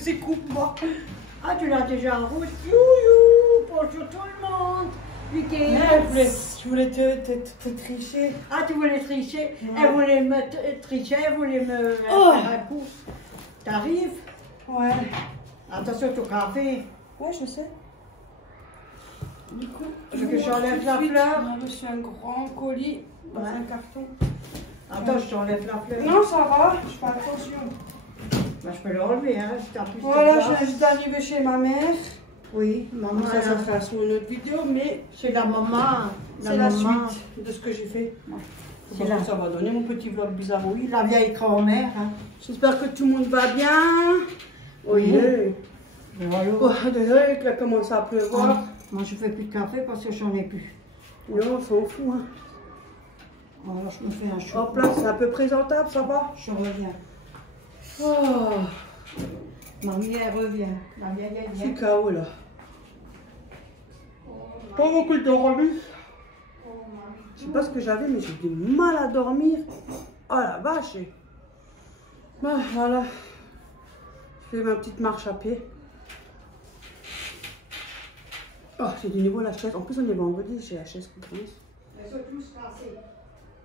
ces coupes, moi. Ah, tu l'as déjà en rouge. Youhou, bonjour tout le monde. Je voulais te tricher. Ah, tu voulais tricher? Ouais. Elle voulait me tricher, elle voulait me faire un coup. T'arrives? Ouais. Attention au café. Ouais, je sais. Du coup, Je veux que j'enlève la fleur. On a reçu un grand colis dans un carton. Attends, je t'enlève la fleur. Non, ça va, je fais attention. Bah, je peux l'enlever, hein. Si t'as plus de Voilà, je place. viens juste d'arriver chez ma mère. Oui, maman, Ça sera sur une autre vidéo, mais c'est la maman. c'est la suite de ce que j'ai fait. C'est là. Ça va donner mon petit vlog bizarroïde. La vieille grand-mère. Hein. J'espère que tout le monde va bien. Oui. Voilà. Oh, désolé qu'il a commencé à pleuvoir. Moi, je fais plus de café parce que j'en ai plus. Non, on s'en fout. Hein. Alors, je me fais un chaud. Hop là, c'est un peu présentable, ça va? Je reviens. Oh, Mamie, elle revient. La vieille, elle je suis vient. KO là. Pas beaucoup de dormi. Je sais pas ce que j'avais, mais j'ai du mal à dormir. Oh la vache. Ah, voilà. Je fais ma petite marche à pied. Oh, c'est du niveau la chaise. En plus, on est vendredi, j'ai la chaise qui grince. Elles sont tous cassées.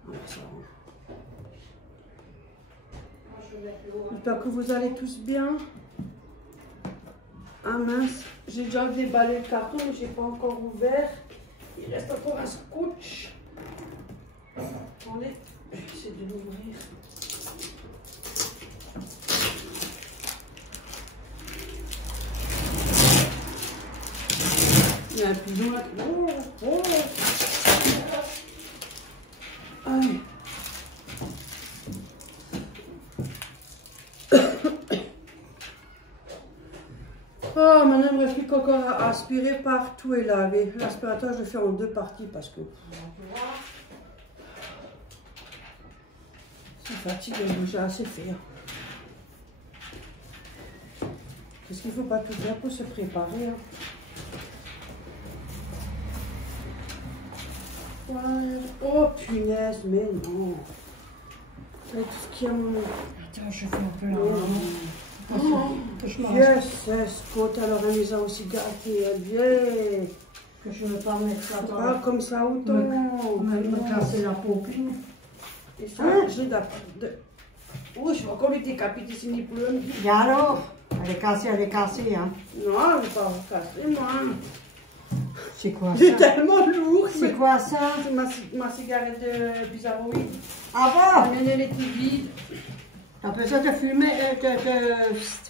Ah, ça va. Moi, je vais mettre l'eau. J'espère que vous allez tous bien. Ah mince, j'ai déjà déballé le carton, mais j'ai pas encore ouvert. Il reste encore un scotch. Attendez, je vais essayer de l'ouvrir. Il y a un pigeon là. Oh, oh. Allez. Oh, maintenant il me reste plus qu'encore à aspirer partout et laver. L'aspirateur, je le fais en deux parties parce que ça fatigue, j'ai assez fait. Qu'est-ce qu'il faut pas tout faire pour se préparer. Hein. Ouais. Oh punaise, mais non. C'est tout ce qu'il y a mon... Attends, je fais un peu la Oh, que je mange. yes, côte, alors elle les a aussi gâtés, elle vient. Que je ne veux pas mettre ça dans Pas comme ça autant. me casser la poupine. Et ça, j'ai de... Oh, je vais encore les décapiter si mes poules. Et alors? Elle est cassée, hein. Non, je ne vais pas vous casser, moi. C'est quoi C'est ça? tellement lourd. C'est quoi ça? C'est ma cigarette de bizarroïde. Ah bon? Elle est tout vide. T'as besoin de fumer,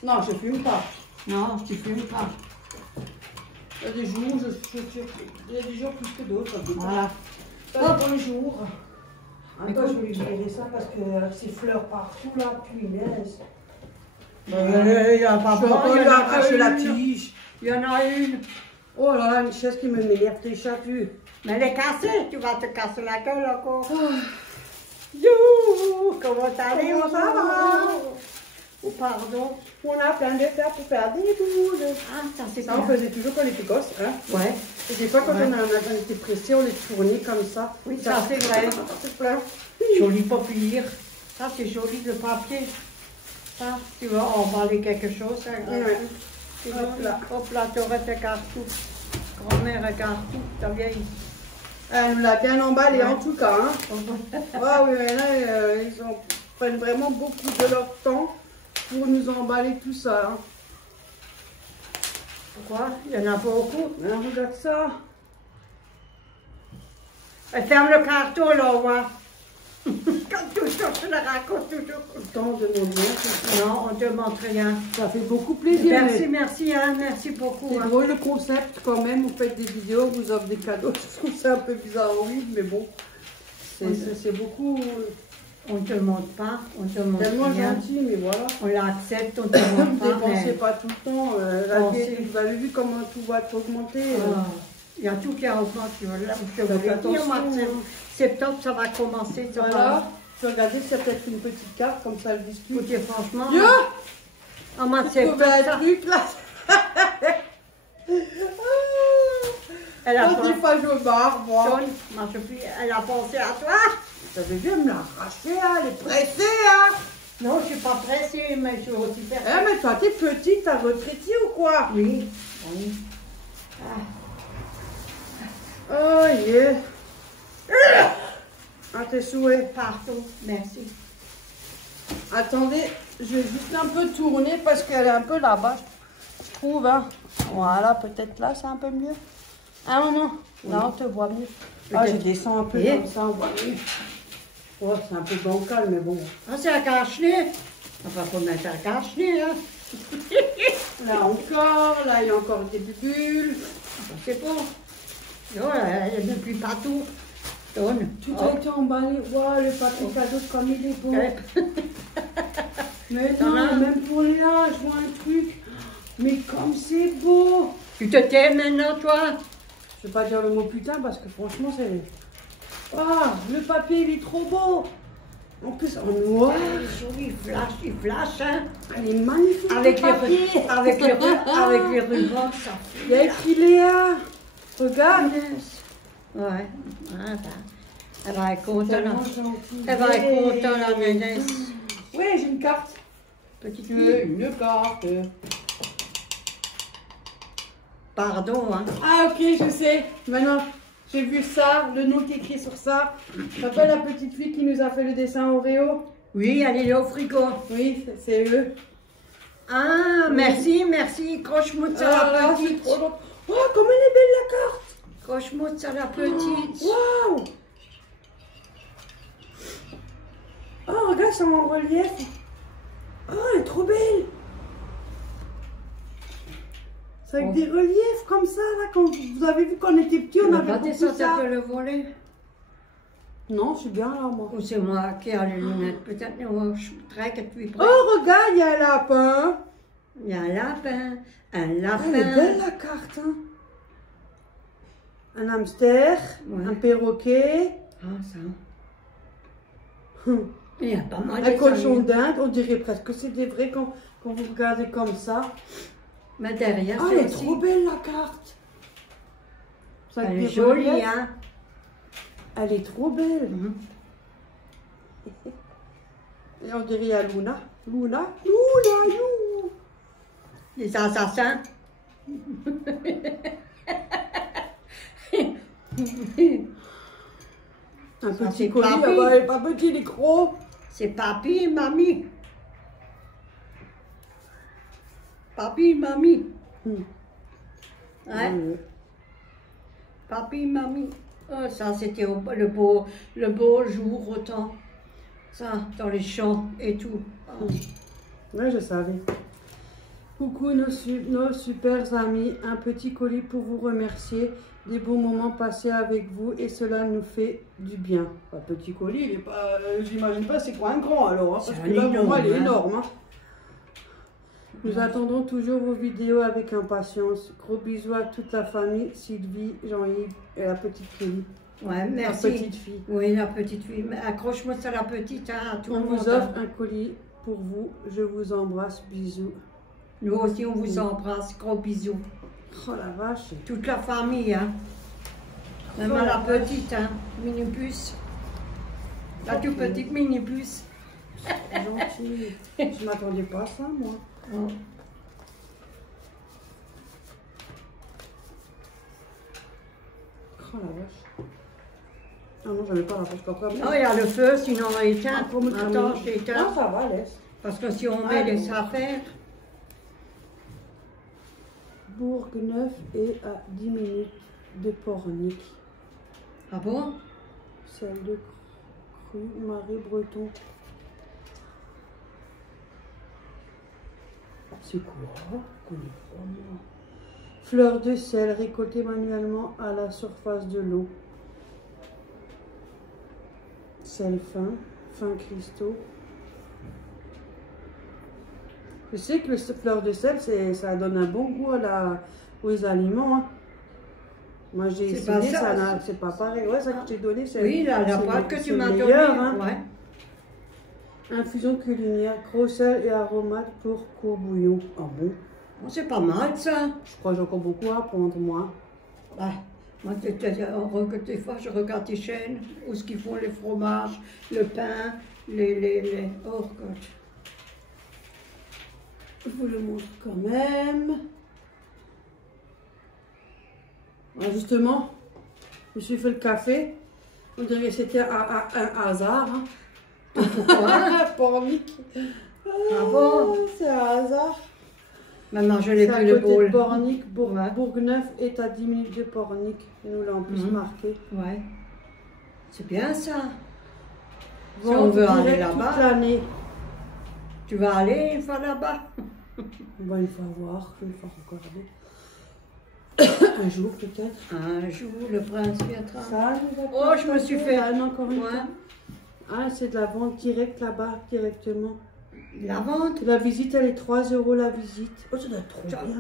Non, je fume pas. Non, tu fumes pas. Il y a des jours, il y a des jours plus que d'autres. Voilà. Ça dépend les jours. Attends, je vais lui virer ça parce que ces fleurs partout là, punaise. Il y a pas Je vais il y en a arracher la une. tige. Il y en a une. Oh là là, une chaise qui me m'énerve déjà vu. Mais elle est cassée, tu vas te casser la gueule encore. Youhou, comment t'allais? Comment ça va? Oh, pardon. On a plein de faire pour faire des boules. Ah, ça c'est Ça, on bien. faisait toujours quand on était gosse. Hein. Ouais. Et des fois, quand Ouais. on était pressé, on les tournait comme ça. Oui, ça c'est vrai. C'est plein. Joli papier. Ça c'est joli le papier. Ça, tu vas emballer quelque chose. Hein, Ouais. Tu Hop vois, là. hop là, tu aurais tes cartouches. Grand-mère regarde tout, ta vieille. Elle me l'a bien emballé Ouais. en tout cas. Hein. Ah oui, mais là, prennent vraiment beaucoup de leur temps pour nous emballer tout ça. Hein. Pourquoi? Il y en a beaucoup. Hein, regarde ça. Elle ferme le carton là, moi. Comme toujours, je le raconte toujours. Tant de mon bien. Non, on ne demande rien. Ça fait beaucoup plaisir. Merci, mais merci, hein, merci beaucoup. c'est Hein. drôle le concept quand même. Vous faites des vidéos, vous offrez des cadeaux. Je trouve ça un peu bizarre, oui, mais bon. C'est beaucoup. On ne te demande pas, on te demande Tellement rien. gentil, mais voilà. On l'accepte, on ne te demande Ne pas. dépensez mais- pas tout le temps. Pensez. Vous avez vu comment tout va augmenter. Ah, il y a tout qui a augmenté. Voilà, je Faites voulais dire, moi, attention. septembre, ça va commencer. Ça Voilà. va. Je regardais si c'est peut-être une petite carte, comme ça, elle discute. Écoutez, franchement, Yo, en mois de j'ai trouvé septembre, un ça- truc là. elle a Oh, des fois, je barre, moi. John, elle a pensé à toi. Vous avez vu, elle me l'a arraché, hein, elle est pressée, hein. Non, je suis pas pressée, mais je suis aussi Eh, pressée. mais toi, t'es petite, t'as retraité ou quoi? Oui, oui. Oh, yeah. À tes souhaits. Partout, merci. Attendez, je vais juste un peu tourner parce qu'elle est un peu là-bas, je trouve. Hein. Voilà, peut-être là, c'est un peu mieux. Ah non, non, là, on te voit mieux. Ah, je descends un peu Et? comme ça, on voit mieux. Oh, c'est un peu bancal, mais bon. Ah, c'est un cache-nez. Enfin, faut mettre un cache-nez, hein. Là encore, là, il y a encore des bulles. C'est bon. Non, elle ne plie pas tout. Donne. Tout a été emballé. Waouh, le papier cadeau, comme il est beau. Mais T'en as non, un? même pour Léa, je vois un truc. Mais comme c'est beau. Tu te tais maintenant, toi? Je vais pas dire le mot putain parce que franchement, c'est... Ah, le papier, il est trop beau. En plus, en noir. Il est joli, il flash, hein. Elle est magnifique, Avec le papier. avec les rubans, ça Il y a écrit Léa. Regarde. Ouais, voilà. Elle va être contente. Tellement gentil. Elle va être contente, la ménesse. Oui, j'ai une carte. Petite J'ai fille. une carte. Pardon, hein. Ah, ok, je sais. Maintenant, j'ai vu ça, le nom qui est écrit sur ça. Tu te rappelles la petite fille qui nous a fait le dessin Oreo? Oui, elle est là au frigo. Oui, c'est eux. Ah, merci, merci. Croche-moute à Ah, la là, c'est petite. trop long. Oh, comme elle est belle la carte. Croche-moute à la petite. Waouh. Oh, regarde, c'est en relief. Oh, elle est trop belle. C'est avec Oh. des reliefs comme ça, là. Quand vous avez vu quand on était petits, on avait Pas beaucoup ça, ça. peut le voler. Non, je suis bien là, moi. Ou c'est moi qui ai les lunettes. Peut-être que je très que tu es prêt. Oh, regarde, il y a un lapin. Il y a un lapin. Un Elle est lapin. belle la carte, hein. Un hamster, Ouais. un perroquet, Ah, ça. Il y a pas mal un de cochon familles. d'Inde. On dirait presque que c'est des vrais quand vous regardez comme ça. Mais derrière, Ah, c'est elle est aussi. trop belle la carte. Ça Elle fait est jolie, relief. hein. Elle est trop belle. Mhm. Et on dirait il y a Luna. Luna, Luna, you. Les assassins. Un Ça, petit c'est colis, papy. ah bah, elle est pas petit, il est gros. C'est papy et mamie. Papy et mamie. Hmm. Hein? Hmm. Papy et mamie. Oh, ça, c'était le beau jour autant. Ça, dans les champs et tout. Oh. Ouais, je savais. Coucou nos super amis, un petit colis pour vous remercier des bons moments passés avec vous et cela nous fait du bien. Un petit colis, il est pas, j'imagine pas c'est quoi un grand alors, hein, parce C'est que là pour moi il est énorme, hein. énorme. Hein. Nous attendons toujours vos vidéos avec impatience. Gros bisous à toute la famille, Sylvie, Jean-Yves et la petite Kelly. Ouais, merci. La petite fille. Oui, la petite fille. Mais accroche-moi ça, la petite, hein, à tout On le monde. vous offre un colis pour vous. Je vous embrasse, bisous. Nous aussi, on vous embrasse. Gros bisous. Oh la vache. Toute la famille, hein. Même Oh, à la la vache. petite, hein. Minibus. La toute petite minibus. C'est gentil. Je m'attendais pas à ça, moi. Oh. Oh la vache. Ah non, j'avais pas la vache comme ça. Non, il y a le feu, sinon on éteint. Pour me Attends, calmer. je l'éteins. Ah, ça va, laisse. Parce que si on met les affaires, Bourg-Neuf est à 10 minutes de Pornic. ah bon? Celle de Cru Marie-Breton. C'est quoi? Je connais pas, moi. Fleurs de sel récoltées manuellement à la surface de l'eau. Sel fin cristaux. Je sais que le fleur de sel, ça donne un bon goût aux aliments. Hein. Moi, j'ai C'est pas essayé, ça. c'est pas pareil. Ouais, ça que j'ai donné, c'est Oui, la c'est boîte que c'est tu m'as donnée. meilleur, hein. Ouais. Infusion culinaire, gros sel et aromates pour courbouillon. Ah bon? Bon, c'est pas mal ça. Je crois que j'ai encore beaucoup à apprendre, moi. Ouais. Moi, des fois, je regarde tes chaînes, où ce qu'ils font les fromages, le pain, les... Oh, God. Je vous le montre quand même. Alors justement, je me suis fait le café. On dirait que c'était un hasard. Hein. Pourquoi? Pornic. Ah bon? C'est un hasard. Maintenant, je n'ai C'est à plus le côté de bol. Pornic. Ouais. Bourgneuf est à 10 minutes de Pornic. Et nous l'avons plus marqué. Ouais. C'est bien ça. Si Vente on veut aller directe là-bas. toute l'année. Tu vas aller une fois là-bas? On va une fois voir, une fois regarder. Un jour peut-être. Un jour, le prince viendra. Ça, Oh, je me suis fait. encore une Ouais. fois. Ah, c'est de la vente directe là-bas, directement. La vente? La visite, elle est 3 € la visite. Oh, ça doit être trop Ça- bien.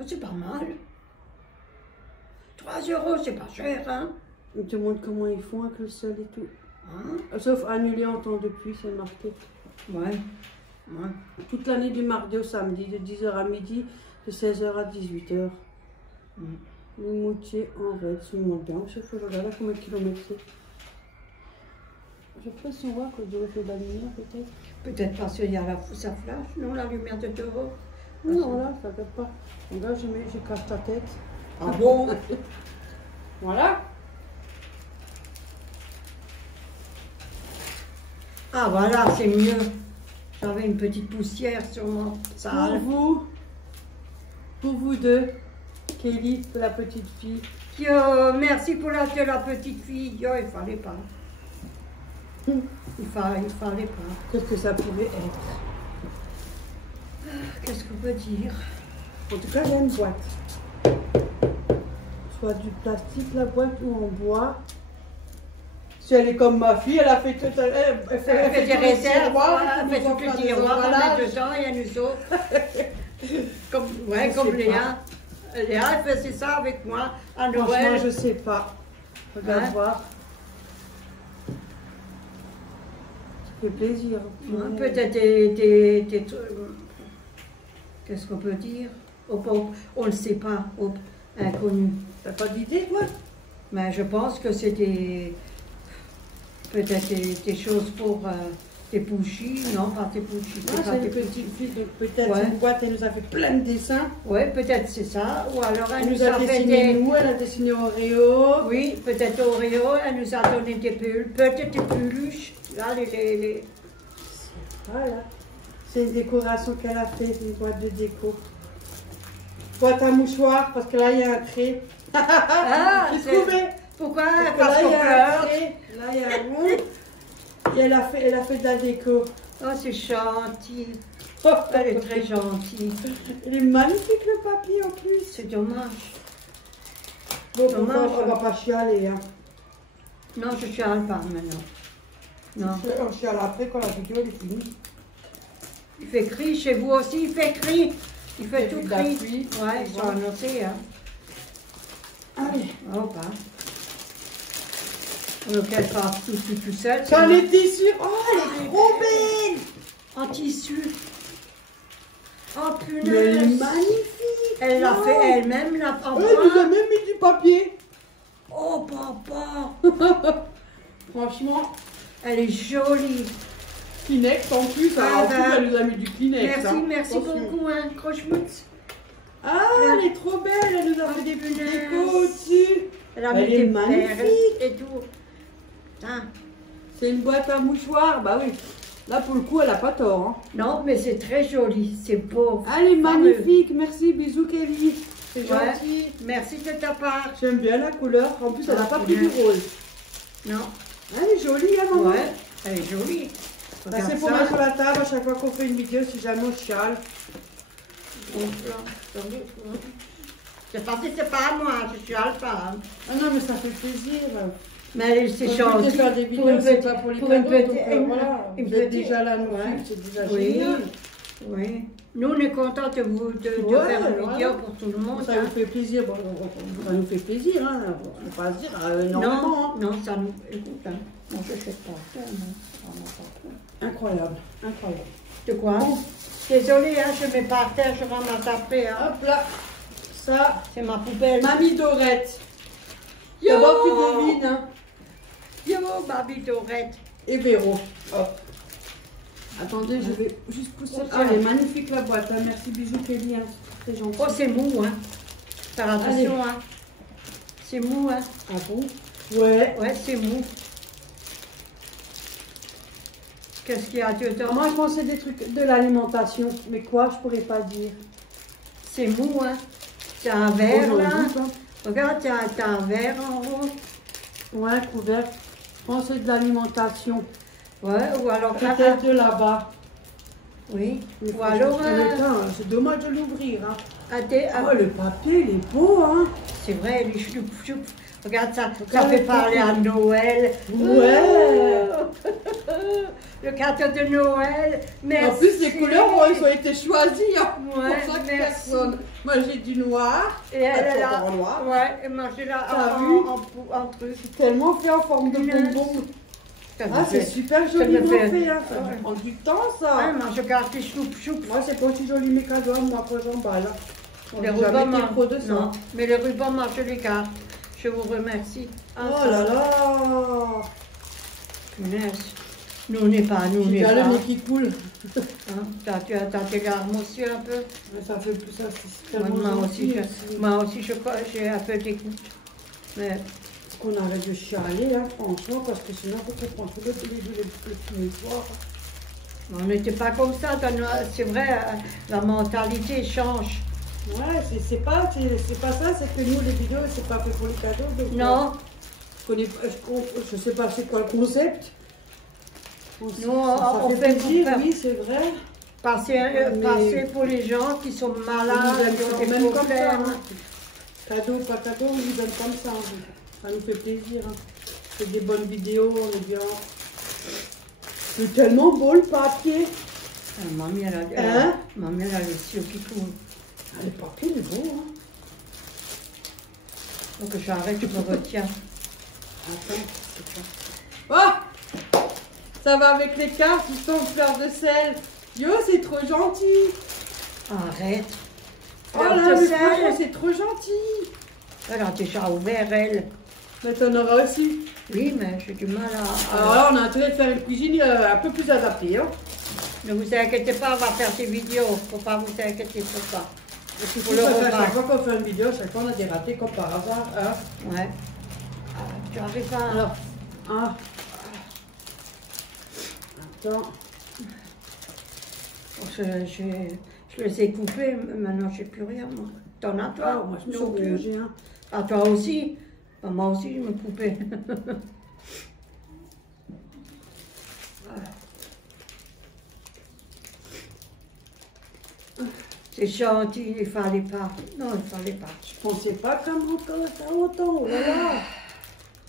Oh, c'est pas mal. 3 €, c'est pas cher, hein? Ils te montrent comment ils font avec le sol et tout. Hein? Sauf annulé en temps de pluie, c'est marqué. Ouais. Ouais. Toute l'année du mardi au samedi, de 10h à midi, de 16h à 18h. Le Moutier en raid, ça me montre bien. Je faut regarder à combien de kilomètres c'est. Je pense qu'on voit qu'on devrait faire de la lumière peut-être. Peut-être parce qu'il y a ça flash, non, la lumière de dehors. Non, là, ça ne regarde pas. Regarde, je cache ta tête. Ah bon? Voilà. Ah voilà, c'est mieux. J'avais une petite poussière sur mon Pour salle. vous deux, Kelly, pour la petite fille. Merci pour la petite fille. Yo, il fallait pas. Il fallait pas. Qu'est-ce que ça pourrait être? Qu'est-ce qu'on peut dire? En tout cas, il y a une boîte. Soit du plastique, la boîte, ou en bois. Si elle est comme ma fille, elle a fait tout. Elle fait des réserves, elle fait tout toutes les tiroirs, elle met dedans et elle nous offre. Comme Léa. Léa, elle faisait ça avec moi à Franchement, Noël. je sais pas. Regarde Hein? voir. Ça fait plaisir. Ouais, peut-être des qu'est-ce qu'on peut dire? On ne sait pas, inconnu. T'as pas d'idée, toi? Mais je pense que c'est peut-être des choses pour des bougies, non, pas des bougies. Non, c'est une petite fille, donc peut-être une boîte, elle nous a fait plein de dessins. Oui, peut-être c'est ça. Ou alors Elle nous a fait dessiné nous, elle a dessiné Oreo. Oui, peut-être Oreo, elle nous a donné des bulles, peut-être des peluches. Là, les... Voilà. C'est une décoration qu'elle a fait, c'est une boîte de déco. Boîte à mouchoirs, parce que là, il y a un trait. Ah, J'ai trouvé. Pourquoi? Parce Parce que là, il qu'on y a un pleure. trait. Là, il y a un rond. Et elle a fait de la déco. Oh, c'est gentil. Oh, Elle est très gentille. il est magnifique le papier en plus. C'est dommage. Bon, Dommage. on va pas chialer. Hein. Non, je chiale pas maintenant. Non. On chiale après quand la vidéo est finie. Il fait cri chez vous aussi, il fait cri. Il fait Et tout puis cri. d'appui. Ouais, ils sont annoncés, hein. Allez. Oh, pas. Donc elle part tout seul. J'en ai tissu. Oh, elle est trop belle. En tissu. Oh, Mais punaise. elle est magnifique. Elle l'a Oh. fait elle-même, la en Elle nous a bois. même mis du papier. Oh, papa. Franchement, Elle est jolie. Kleenex en plus. Ah, Alors, en plus, ben, elle nous a mis du Kleenex. Merci, hein. merci Attention. beaucoup, hein, Crochemutz. Ah, elle est trop belle. Elle nous a fait des petits punaise. décos au-dessus. Elle a Elle mis est des magnifique. perles et tout. Hein. C'est une boîte à mouchoirs. Bah oui. Là, pour le coup, elle a pas tort. Hein. Non, mais c'est très joli, c'est beau. Elle est Fameux. magnifique. Merci. Bisous, Kelly. C'est Ouais. gentil. Merci de ta part. J'aime bien la couleur. En plus, elle n'a Ah, pas pris du punaise. rose. Non, Elle est jolie, hein, maman. ouais, elle est jolie. Ça, Regarde c'est pour ça. mettre sur la table à chaque fois qu'on fait une vidéo si jamais on chiale. C'est parce que c'est pas à moi, je suis alpha. Ah non, mais ça fait plaisir. Mais c'est Quand on fait gentil. faire des Pour vidéos, une c'est petite- pas pour les pour une cadeaux, petite- donc voilà. une Vous êtes petite- déjà là, nos ouais. filles, c'est déjà Oui. génial. Oui. Nous, on est contents de vous de Ouais, faire une voilà. vidéo pour tout le monde. Ça hein. nous fait plaisir, bon, ça nous fait plaisir, hein. On ne peut pas se dire énormément. Non, non, ça nous. Écoute, hein. Non, je ne sais pas ça, non. Vraiment pas. Hein. Incroyable, incroyable. De quoi? Désolée, hein, je mets par terre, je ramasse après. Hein. Hop là, ça, C'est ma poubelle. Mamie Dorette. Yo! D'abord tu devines, hein. Yo, Babi Dorette. Et Véro, hop. Attendez, je vais juste pousser. Ah, elle est magnifique la boîte. Hein. Merci, bisous, Kelly. Hein. Très gentil. Oh, c'est mou, hein. Faire attention, hein. C'est mou, hein. Ah bon? Ouais. Ouais, c'est mou. Qu'est-ce qu'il y a dedans? Moi, je pensais des trucs de l'alimentation. Mais quoi, je pourrais pas dire. C'est mou, hein. T'as un verre, là. Doute, hein. Regarde, t'as un verre en haut. Ouais, couvert. Je pensais de l'alimentation. Ouais, ou alors... Peut-être de là-bas. Oui. Mais Ou alors... c'est dommage de l'ouvrir. Hein. Ah, Oh, le papier, il est beau, hein. c'est vrai, les choup. Regarde ça, ça fait parler à Noël. Ouais. Le carton de Noël. Merci. En plus, les couleurs, ils ont été choisies. Hein, Ouais, pour chaque merci. personne. Moi, j'ai du noir. Et elle Toi, a... en noir. Ouais, et moi j'ai là T'as en truc. C'est tellement fait en forme de bonbon. Ah, c'est super joliment fait. Hein. Ça prend du temps, ça. Ouais, moi je garde les choup. Moi, c'est pas aussi joli mes cadeaux, moi, quand j'emballe. Les rubans, trop de ça. non, mais les rubans, moi je les garde. Je vous remercie. Oh là là. Punaise. Nous, on n'est pas, Il y a le nez qui coule. Hein, tu as tes larmes aussi un peu. Ça fait plus ça, c'est Moi tellement aussi, gentil. moi aussi, j'ai un peu d'écoute. Mais Est-ce qu'on arrête de chialer, hein, franchement, parce que sinon, on peut prendre tous les soirs. on n'était pas comme ça. C'est vrai, la mentalité change. Ouais, c'est pas ça, c'est que nous, les vidéos, c'est pas fait pour les cadeaux. Donc, Non. Je sais pas c'est quoi le concept. Nous, ça on fait fait plaisir, pour faire- oui, c'est vrai. Passer pour les gens qui sont malades, qui ont des Même comme ça, problèmes. hein. Cadeau, pas cadeau, on nous donne comme ça. Ça nous fait plaisir. Hein. C'est des bonnes vidéos, on est bien. C'est tellement beau le papier. Mamie, elle Hein? a les yeux qui coulent. Ah, le papier, il est beau. Hein. Donc j'arrête, je me retiens. Attends, c'est quoi? Oh! Ça va avec les cartes, ils sont fleurs de sel. Yo, c'est trop gentil. Arrête. Oh là, mais franchement, c'est trop gentil. Elle a déjà ouvert, elle. Mais t'en auras aussi. Oui, mais j'ai du mal à... Alors là, on a intérêt de faire une cuisine un peu plus adaptée. Hein. Ne vous inquiétez pas, on va faire des vidéos. Faut pas vous inquiéter sur ça. Parce que Pour tout le ça, repas. chaque fois qu'on fait une vidéo, chaque fois on a des ratés comme par hasard. Hein. Ouais. Tu arrives à... Alors, ah. Attends. Je les ai coupés, maintenant je n'ai plus rien. Moi. T'en as toi? Ah, moi je me Non sens plus. j'ai un. Ah, toi aussi? Ben, moi aussi, je me coupais. C'est gentil, il fallait pas. Non, il fallait pas. Je pensais pas comme encore ça autant. Oh là là.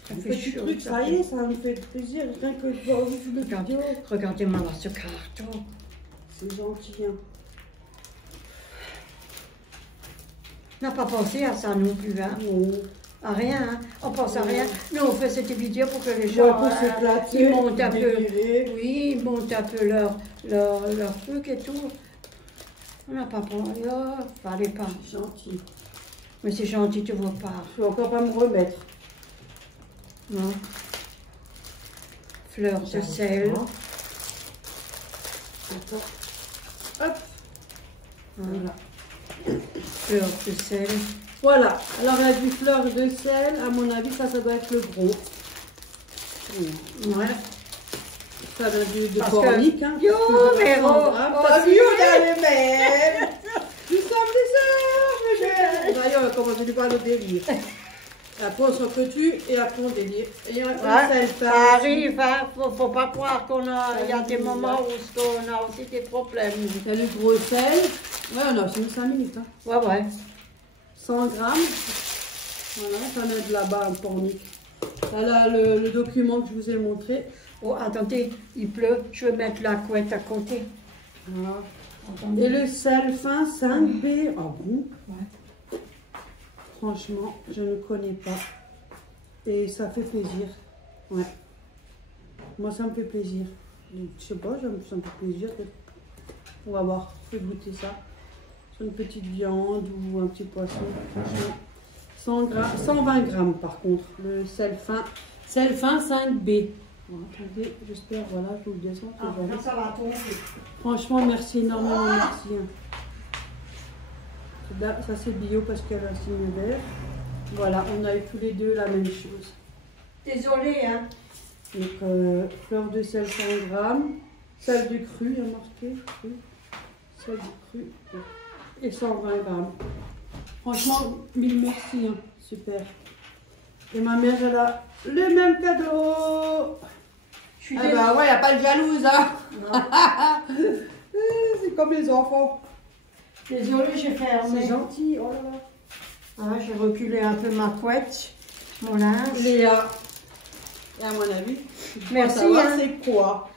Ça On fait fait du chaud. truc, ça y est, ça nous fait plaisir. Rien que de voir juste le vidéo. Regardez-moi dans ce carton. C'est gentil. Hein. On n'a pas pensé à ça non plus, hein. Non. À rien, hein. On pense à rien. Nous, on fait cette vidéo pour que les Ouais, gens pour s'éclater, ils montent un peu. délirer. Oui, ils montent un peu leur truc et tout. On n'a pas pensé. Oh, fallait pas. C'est gentil. Mais c'est gentil de votre part. Je vais encore pas me remettre. Non. Fleurs de sel. Attends. Hop. Voilà. Fleurs de sel. Voilà. Alors, il y a du fleur de sel. À mon avis, ça doit être le gros. Ouais. Ça doit être de Parce pornic. que- Hein, Yo, mais T'as vu, on a les mêmes. Nous sommes des sœurs. D'ailleurs, on va commencer du par le délire. Après, on s'entretue et après, on délire. Et on Ouais, ça arrive, hein. Faut pas croire il y a des moments où on a aussi des problèmes. Il y a le gros sel. Ouais, on a aussi mis 5 minutes. Hein. Ouais. 100 grammes. Voilà, ça met de là-bas un pornic. Voilà le document que je vous ai montré. Oh, attendez, il pleut. Je vais mettre la couette à côté. Voilà. Attendez. Et le sel fin 5B. Ah bon? Ouais. Franchement, je ne connais pas. Et ça fait plaisir. Ouais. Moi, ça me fait plaisir. Je sais pas, ça me fait plaisir. On va voir. Je vais goûter ça. Sur une petite viande ou un petit poisson. Franchement. 100 grammes, 120 grammes par contre. Le sel fin 5B. Bon, attendez, j'espère, voilà, je vous le descends. Ah, là, ça va tomber. Franchement, merci énormément, merci. Hein. Là, ça c'est bio parce qu'elle a un signe vert. Voilà, on a eu tous les deux la même chose. Désolée, hein. Donc, fleur de sel 100 grammes, sel de cru, il y a marqué, cru, sel de cru, et 120 grammes. Franchement, mille merci, hein. Super. Et ma mère, elle a le même cadeau. Je suis Ah bah ouais, il n'y a pas de jalouse, hein. Non. C'est comme les enfants. Désolée, j'ai fermé. C'est gentil, oh là là. Ah, j'ai reculé un peu ma couette, mon linge. Léa, et à mon avis, Merci, savoir hein. c'est quoi.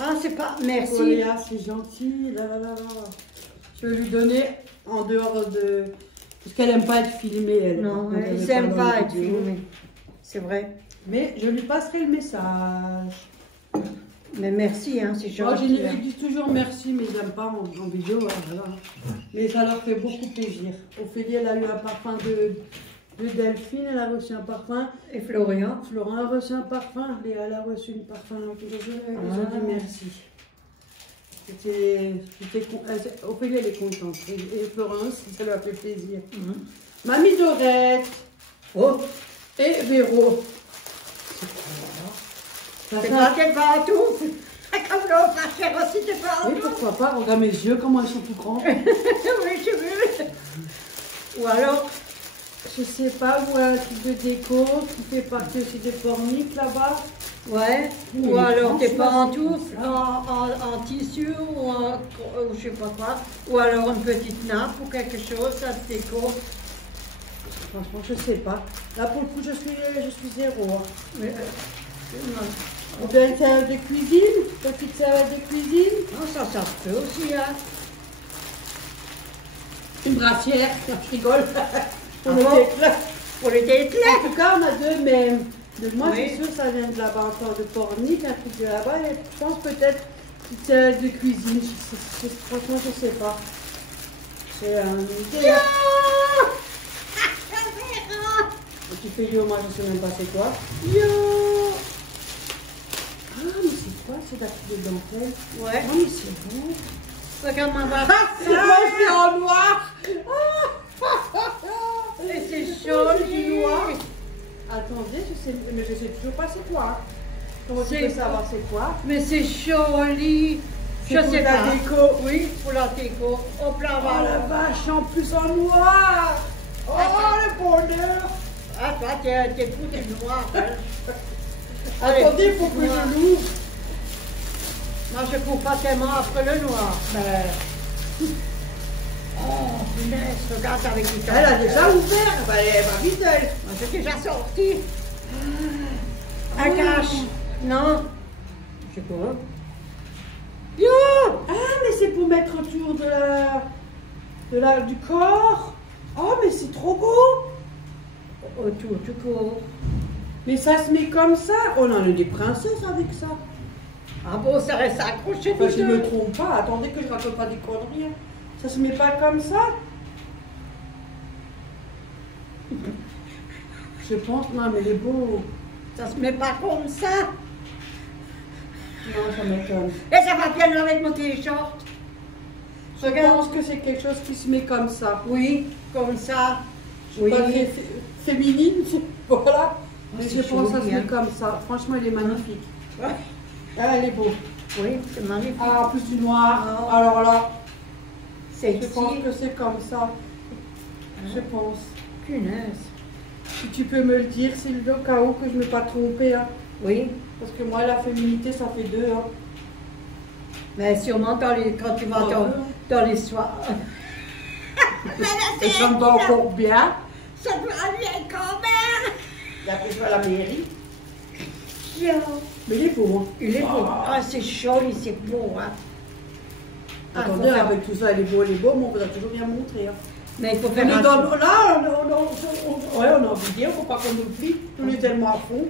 Ah, c'est pas... Oh, Merci. Léa, c'est gentil, là là là là. Je vais lui donner en dehors de... Parce qu'elle n'aime pas être filmée, elle. Non, Donc, elle ils veut n'aiment dans pas les être vidéos. filmés. C'est vrai. Mais je lui passerai le message. Mais merci, hein, c'est Moi, gentil. ils disent toujours merci, mais ils n'aiment pas en vidéo. Hein, voilà. Mais ça leur fait beaucoup plaisir. Ophélie, elle a eu un parfum de Delphine, elle a reçu un parfum. Et Florian. Florent a reçu un parfum. Léa, elle a reçu un parfum. Ils ont dit merci. Ophélie, elle est contente. Et Florent aussi, ça lui a fait plaisir. Mamie Dorette. Oh, Et Véro. c'est pas tes pantoufles. Comme l'autre, ma chère aussi, tes Oui, pantoufles. pourquoi pas. Regarde mes yeux, comment ils sont tout grands. Oui, j'ai vu. Ou alors, Je sais pas, ou un truc de déco qui fait partie aussi des porniques là-bas. ouais. Oui, Ou alors tes franchement, pantoufles en tissu ou en je sais pas quoi. Ou alors une petite nappe ou quelque chose, ça te déco. Franchement, je sais pas. Là, pour le coup, je suis zéro. Hein. Mais, Ou bien une salade de cuisine, petite salade de cuisine. non, ça se peut aussi, hein. Une brassière, je rigole. Pour Ah le bon? déclin. Pour les déclins. En tout cas, on a deux mêmes. De moi, Oui. c'est sûr, ça vient de là-bas encore, de Pornic, un truc de là-bas. Et je pense peut-être une petite salade de cuisine. Franchement, je sais pas. C'est un... Tu fais yo, moi je sais même pas c'est quoi. Yo. Ah, mais c'est quoi? C'est la petite de dentelle. Ouais. Ah, mais c'est bon. Regarde ma barre. Ah, c'est moi, je suis en noir. Et c'est Du joli. noir. Attendez, mais je sais toujours pas c'est quoi. Comment tu C'est peux savoir c'est quoi? Mais c'est joli. C'est Je pour sais la pas. déco. Oui, pour la déco. Hop là, Oh la voilà. vache, en plus en noir. Oh le bonheur. Ah, toi, t'es fou, t'es noir. Hein. Allez, Attendez, il faut que noir. je l'ouvre. Moi, je cours pas tellement après le noir. Ben, Oh, punaise, regarde avec du temps. elle a déjà ouvert. Ben, elle va vite elle. Moi, j'ai déjà sorti. Un cache. Non. Je sais quoi. Yo! Ah, mais c'est pour mettre autour du corps. Oh, mais c'est trop beau. Autour du corps. Mais ça se met comme ça. On en a des princesses avec ça. Ah bon, ça reste accroché Enfin, du je ne me deux. trompe pas. Attendez que je raconte pas des conneries. Hein. Ça se met pas comme ça. Je pense, non, mais il est beau. Ça se met pas comme ça. Non, ça m'étonne. Et ça va bien avec mon t-shirt. Je pense que c'est quelque chose qui se met comme ça. Oui, comme ça. Je sais pas, féminine, voilà. Mais c'est je pense que ça se joli, met hein. comme ça. Franchement, il est magnifique. Ouais. Ah, il est beau. Oui, c'est magnifique. Ah, en plus du noir. Ah. Alors là, C'est je pense ici. que c'est comme ça. Je pense. Punaise. Si tu peux me le dire, c'est le cas où que je ne me pas trompée. Hein. Oui. Parce que moi, la féminité, ça fait deux. Hein. Mais sûrement quand tu vas dans les soirs. Et ça me va encore bien. Ça va bien quand même. Et après, je vais à la mairie. Tiens. Mais il est beau. Hein. Il est beau. Ah, c'est joli, c'est beau. Hein. Ah, Attendez, faut faire- avec tout ça, il est beau, mais on vous a toujours bien montré. Hein. Mais il faut On faire est un... dans, là, on est en vidéo, il ne faut pas qu'on oublie. On est tellement à fond.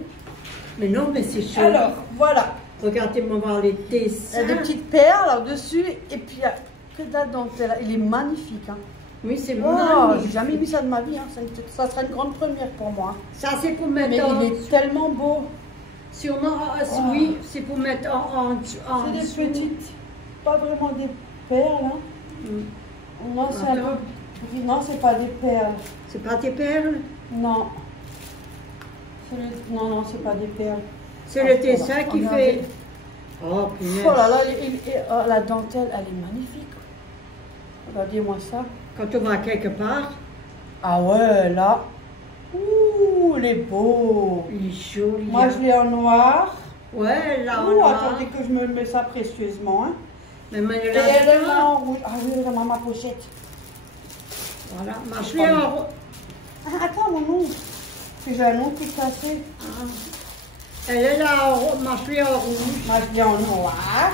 Mais non, mais c'est joli. Alors, voilà. Regardez-moi voir les Il y dessins. a des petites perles là-dessus. Et puis, il y a que de la dentelle. Il est magnifique. Hein. Oui, c'est Oh, magnifique. j'ai jamais vu ça de ma vie. Hein. Ça sera une grande première pour moi. Ça, c'est pour mettre Mais dans... il est tellement beau. Sûrement, oui, c'est pour mettre en C'est des dessous. petites, pas vraiment des perles. Hein. Non, c'est un peu. Non, c'est pas des perles. C'est pas tes perles? Non. Non, non, c'est pas des perles. C'est le dessin qui fait. Oh, punaise. Oh là là, oh, la dentelle, elle est magnifique. Regardez-moi ça. Quand on va quelque part, Ah ouais, là. Ouh, il est beau. il est joli. Moi, je l'ai en noir. Ouais, là, Ouh, on a. attendez que je me mets ça précieusement. Hein. Mais maintenant, Et elle est en rouge. Ah oui, elle est dans ma pochette. Voilà, moi je l'ai en. Ah, attends, mon nom. J'ai un nom qui est cassé. Ah. Elle est là, moi je l'ai en rouge. Moi, je l'ai en noir.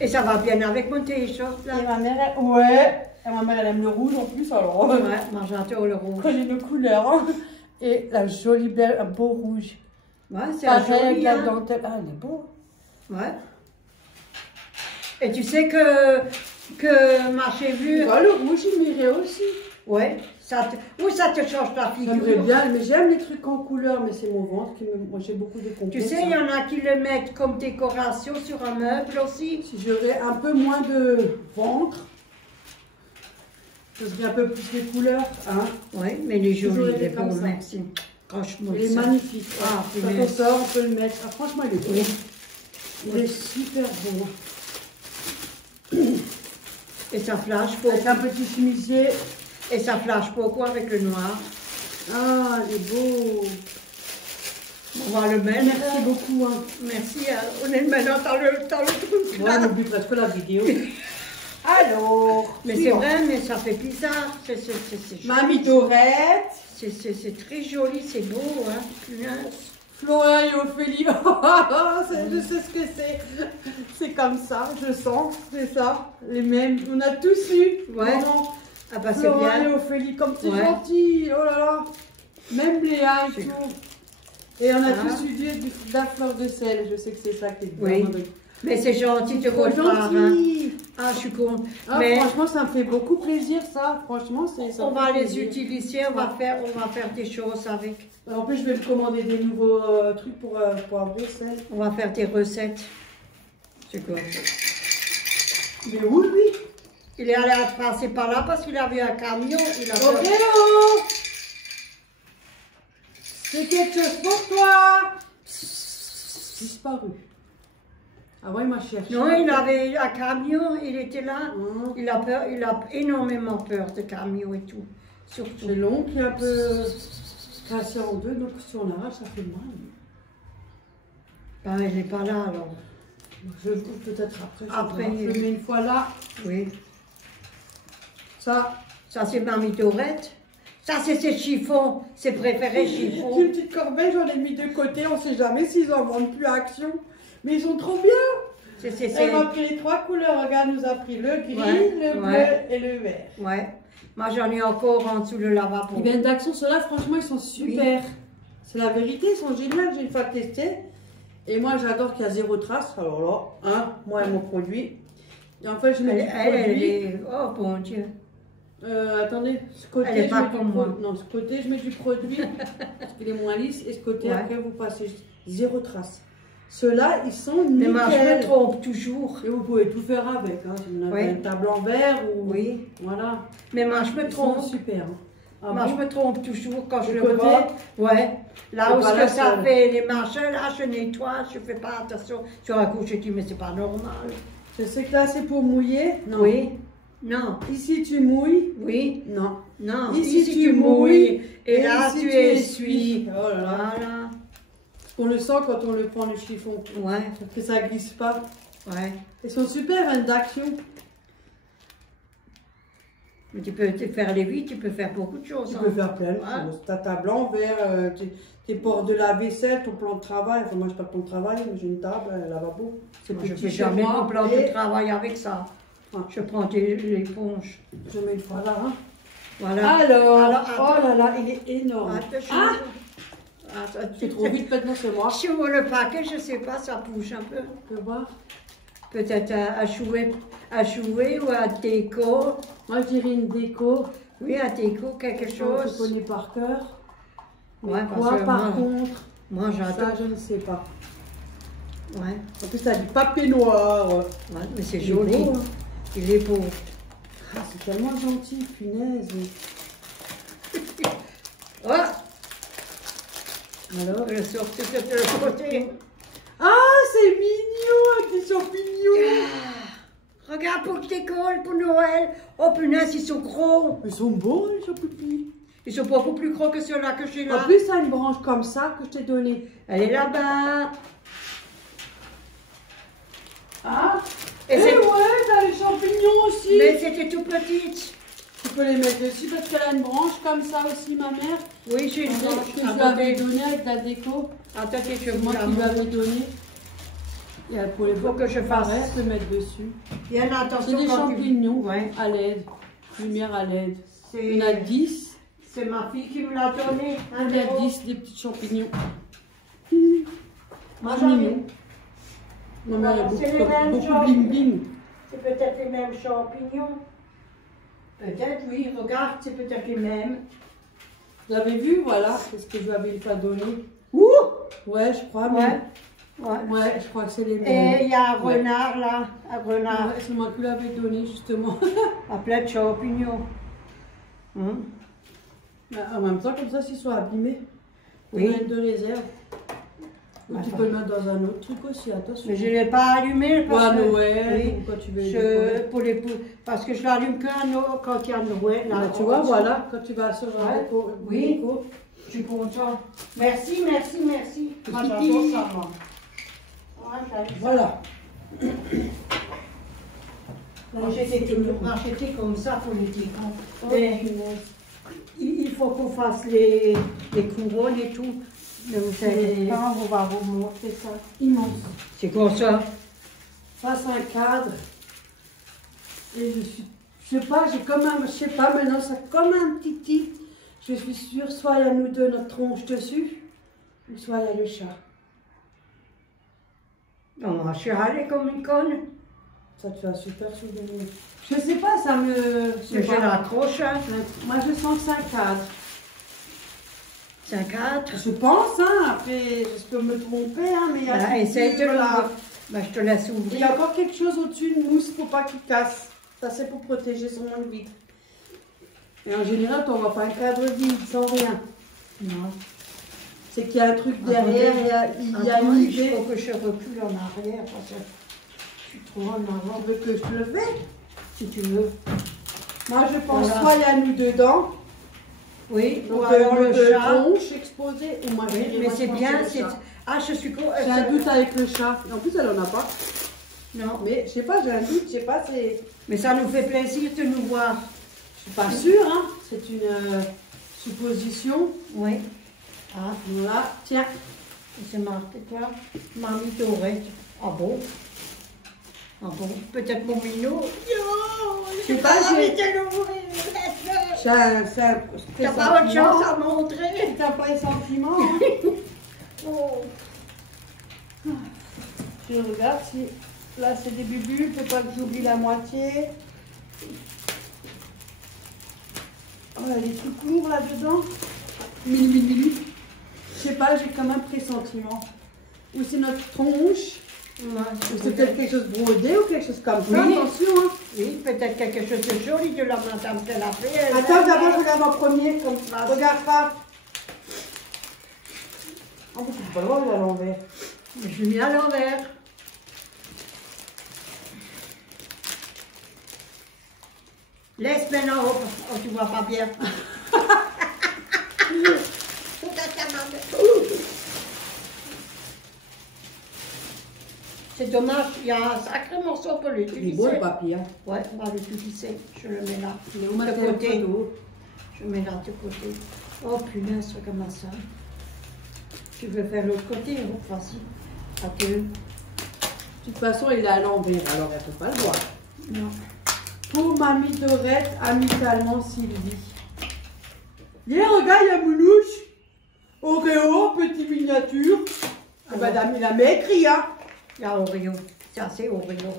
Et ça va bien avec mon t-shirt là. Et ma mère, ouais. Et ma mère, elle aime le rouge en plus, alors. Ouais, moi j'adore le rouge. J'ai une couleur. Hein. Et la jolie belle, un beau rouge. Ouais, c'est un Pareil avec joli, la hein. dentelle. Ah, elle est beau. Ouais. Et tu sais que moi j'ai vu. Ouais, le rouge, il m'irait aussi. Ouais, oui, ça te change ta figure. J'aimerais bien, mais j'aime les trucs en couleur, mais c'est mon ventre qui me. Moi, j'ai beaucoup de complexes. Tu sais, il y en a qui le mettent comme décoration sur un meuble aussi. Si j'aurais un peu moins de ventre, je serais un peu plus les couleurs. Hein. Oui, mais les Toujours jolis, été les comme beaux, ça. merci. Franchement, Il est ça. magnifique. Ah, Quand on punaise. sort, on peut le mettre. Ah, franchement, il est beau. Oui. Il est super beau. Et ça flash Avec beaucoup. un petit chemisier. Et ça flash beaucoup avec le noir. Ah, il est beau. On va le mettre. Merci beaucoup. Hein. Merci. On est maintenant dans le truc Ouais, là. on oublie presque la vidéo. Alors, Mais c'est vrai, mais ça fait bizarre. C'est joli. Mamie Dorette, C'est très joli, c'est beau, hein. Punaise. Florent et Ophélie. Je sais ce que c'est. C'est comme ça, je sens, c'est ça. Les mêmes. On a tous eu. Ouais. Vraiment. Ah bah c'est Florent et bien. Ophélie, comme c'est Ouais. gentil. Oh là là. Même Léa et C'est- tout. Et on a Ah. tous eu de la fleur de sel. Je sais que c'est ça qui est Oui. vraiment Mais c'est gentil de trop votre part, hein. gentil. Ah, je suis contente. Ah, Mais franchement, ça me fait beaucoup plaisir, ça. Franchement, ça on me va fait les plaisir. utiliser, on va faire des choses avec. En plus, je vais me commander des nouveaux trucs pour poivre et sel. On va faire des recettes. C'est quoi? Mais oui, oui. Il est allé passer par là parce qu'il a vu un camion. Il a Oh, peur. hello! C'est quelque chose pour toi! Disparu. Avant, il m'a cherché. Non, il avait un camion, il était là. Hein. Il a peur, il a énormément peur de camions et tout. Surtout. C'est long qui est un peu cassé en deux, donc si on l'arrache, ça fait mal. Ben, il n'est pas là alors. Je le coupe peut-être après. Après, Je le mets une fois là. Oui. Ça, Ça, c'est Mamie Dorette. Ça, c'est ses chiffons, ses préférés c'est chiffons. une petite corbeille, j'en ai mis de côté. On ne sait jamais s'ils en vendent plus à Action. Mais ils sont trop bien. Elle m'a pris les trois couleurs. Regarde, nous a pris le gris, Ouais, le bleu ouais. et le vert. Ouais. Moi, j'en ai encore en dessous le lavabo. Les viennent d'Action, ceux-là, franchement, ils sont super. C'est la vérité, ils sont géniaux. J'ai une fois testé. Et moi, j'adore qu'il y a zéro trace. Alors là, hein, moi et mon produit. Et en fait, je mets du Elle produit. est... Oh, bon Dieu. Attendez, ce côté, Elle est je pas mets du comme moi. Non, ce côté, je mets du produit parce qu'il est moins lisse. Et ce côté, Ouais. après, vous passez zéro trace. Ceux-là, ils sont Mais moi, je me nickel. trompe toujours. Et vous pouvez tout faire avec. Hein. Si vous avez Oui. une table en verre ou. Oui. Voilà. Mais moi, je me Ils sont trompe. super. Hein. Ah Moi, bon? je me trompe toujours quand je Le le côté? vois. Ouais. Là C'est où pas ce la que ça seule. fait les machins, là, je nettoie, je fais pas attention. Sur un coup, je dis, mais c'est pas normal. Je sais que là, c'est pour mouiller. Non. Oui. Non. Ici, tu mouilles. Oui. Non. Non. Ici, Ici, tu tu mouilles. Et là, ici, tu essuies. Oh là là. Voilà. On le sent quand on le prend le chiffon. Ouais. Parce que ça glisse pas. Ouais. Ils sont super, hein, d'Action. Mais tu peux te faire les vies, tu peux faire beaucoup de choses. Tu hein. peux faire plein de Ouais. choses. Ta table en verre, tes portes de la vaisselle, ton plan de travail. Enfin, moi, je n'ai pas de plan de travail, mais j'ai une table, un lavabo. C'est Moi, je petit fais chez jamais moi, mon plan et de travail avec ça. Ouais. Je prends l'éponge. Je mets une fois là. Hein. Voilà. Alors, attends. oh là là, il est énorme. Attention. Ah, Attends, c'est trop vite maintenant, c'est moi. Si on voit le paquet, je sais pas, ça bouge un peu. Tu peux voir. Peut-être à chouer ou à déco. Moi, je dirais une déco. Oui, à déco, quelque Je chose. connais par cœur. Mais Ouais, quoi, parce que par moi, contre, Moi, Ça, j'adore. je ne sais pas. Ouais, En plus, t'as du papier noir. ouais, mais c'est Il est joli. beau, hein. Il est beau. Ah, c'est tellement gentil, punaise. Oh, Alors. je sors tout de l'autre côté. Ah, c'est mignon, des champignons. Ah, regarde pour tes cols pour Noël. Oh punaise, ils sont gros. Ils sont beaux, les champignons. Ils sont beaucoup plus gros que ceux-là que j'ai là. En plus, t'as une branche comme ça que je t'ai donnée. Elle est là-bas. Ah, Et et c'est- ouais, t'as les champignons aussi. Mais c'était tout petite. Tu peux les mettre dessus parce qu'elle a une branche comme ça aussi, ma mère. Oui, j'ai une branche. Que je lui avais Attendez, donnée avec de la déco. attendez, je C'est vous moi la qui lui montre. avais donné. Et elle pouvait Il faut que je fasse. elle peut mettre dessus. Il y en a, C'est attention, des quand tu- champignons Ouais. à LED. Lumière à LED. Il y en a C'est 10. c'est ma fille qui me l'a donné. Il y a 10 des petits champignons. Moi, C'est j'en ai. mignon. Ma mère, il y a C'est les mêmes beaucoup choses. bling bling. C'est peut-être les mêmes champignons. Peut-être, oui, regarde, c'est peut-être les mêmes. Vous avez vu, voilà, c'est ce que je lui avais pas donné. Ouh! Ouais, je crois, Ouais. mais... Ouais. Ouais, je crois que c'est les Et mêmes. il y a un Ouais. renard là, un renard, Ouais, c'est moi qui l'avais donné, justement. à plein de champignons. Hum. Mais en même temps, comme ça, s'ils sont abîmés, Oui. oui. De réserve. Ou tu Enfin. peux le mettre dans un autre truc aussi, attention. Mais je ne l'ai pas allumé Ou à parce que, Noël, oui, ou quand tu veux décorer. parce que je l'allume quand il y a Noël. Là, Bah, tu vois, voilà, quand tu vas sur un Ouais. déco, Oui. déco. Je suis contente. Merci, merci, merci. Moi, j'adore ça, moi. Ouais, j'adore. Voilà. Acheter comme ça, politiquement. Oh, Mais punaise. il faut qu'on fasse les couronnes et tout. Mais vous savez, Quand on va vous montrer ça, immense. c'est comme ça. Face un cadre. Et je sais pas, j'ai comme un, je sais pas, maintenant ça comme un petit tic. Je suis sûre, soit il y a nous deux notre tronche dessus, ou soit il y a le chat. Non, je suis allée comme une conne. Ça te fait un super souvenir. Je sais pas, ça me... je sais Mais je pas. l'accroche. Hein. Moi je sens que c'est un cadre. C'est un 4. Je pense, hein, après je peux me tromper, hein, mais il y a Voilà, ce essaye de là. l'ouvrir. Bah, je te laisse Il y ouvrir. a encore quelque chose au-dessus de mousse pour pas qu'il casse. Ça c'est pour protéger son vitre. Et en général, on voit pas un cadre vide, sans rien. Non. C'est qu'il y a un truc derrière, il y a une Il idée. faut que je recule en arrière parce que je suis trop en avant. Tu veux que je te le fasse? Si tu veux. Moi, je pense Voilà. soit il y a nous dedans, Oui, ou donc alors le le chat. tronche exposé, ou moi je Oui, dirais, mais moi, c'est je pense bien. que c'est le c'est- chat. Ah, je suis con. J'ai un doute avec le chat. En plus, elle en a pas. Non, Mais je sais pas, j'ai un doute, je sais pas, c'est. mais ça nous fait plaisir de nous voir. Je suis pas sûre, hein. C'est une supposition. Oui. Ah, Voilà, tiens. c'est marqué quoi? Mamie dorée. Ah bon? Ah bon? Peut-être mon minot. Je sais pas, j'ai. C'est un. T'as pas autre chance à montrer? T'as pas les sentiments, hein. Oh. Je regarde si. Là, c'est des bulles, faut pas que j'oublie la moitié. Oh, il y a des trucs lourds là-dedans. Mini. Je sais pas, j'ai comme un pressentiment. Ou c'est notre tronche, ou c'est peut-être quelque chose de brodé ou quelque chose comme ça. Oui. Attention, hein. Oui, peut-être quelque chose de joli de la madame qu'elle a fait. Elle Attends, aime, d'abord, hein. je regarde en premier. Comme ça. Regarde pas. En plus, c'est pas le droit de à l'envers. Je l'ai mis à l'envers. Laisse maintenant, oh, tu vois pas bien. C'est dommage, il y a un sacré morceau pour Il est beau le l'utiliser. papier. Hein. Ouais, on va l'utiliser. Je le mets là. Il est au De matin côté. photo. Je mets là de côté. Oh punaise, regarde ça. Tu veux faire l'autre côté, hein, vas-y. À deux. De toute façon, il est à l'envers, alors elle ne peut pas le voir. Non. Pour Mamie Dorette, amicalement Sylvie. Viens, regarde, il y a Moulouche. Oreo, petit miniature. Ah, madame, il a maigri, hein. Il y a Oreo. Ça, c'est Oreo.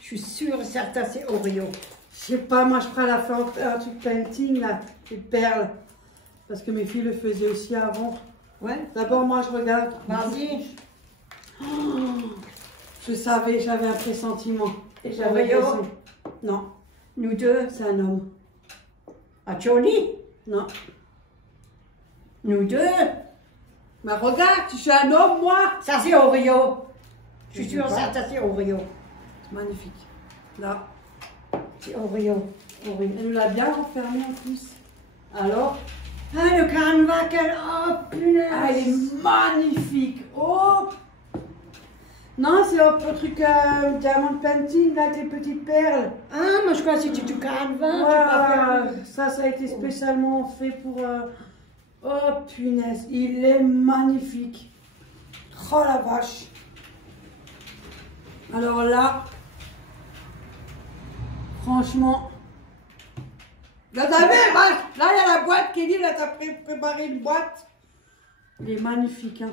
Je suis sûre et certaine, c'est Oreo. Je sais pas, moi je ferai à la fin un truc painting, là, des perles. Parce que mes filles le faisaient aussi avant. Ouais. D'abord, moi, je regarde. Vas-y. Oh, je savais, j'avais un pressentiment. Et j'avais Oreo. raison. Non, Nous deux. c'est un homme. À Johnny. Non. Nous deux. Mais regarde, je suis un homme, moi. Ça, c'est Oreo. Je suis Je sais sûre pas. que ça, c'est Oreo. C'est magnifique. Là. C'est Oreo. Oreo. Elle nous l'a bien renfermé en plus. Alors, Ah, le canevas, quel... Oh, punaise. ah, elle est magnifique. Oh. Non, c'est un truc diamond painting, là, avec les petites perles. Ah, moi, je crois que c'était du canevas. Tu pas Ouais, ça a été spécialement fait pour... Oh, punaise, il est magnifique. Oh, la vache. Alors là, franchement... Là, t'as vu, là, il y a la boîte, Kelly, là, t'as préparé une boîte. Il est magnifique, hein.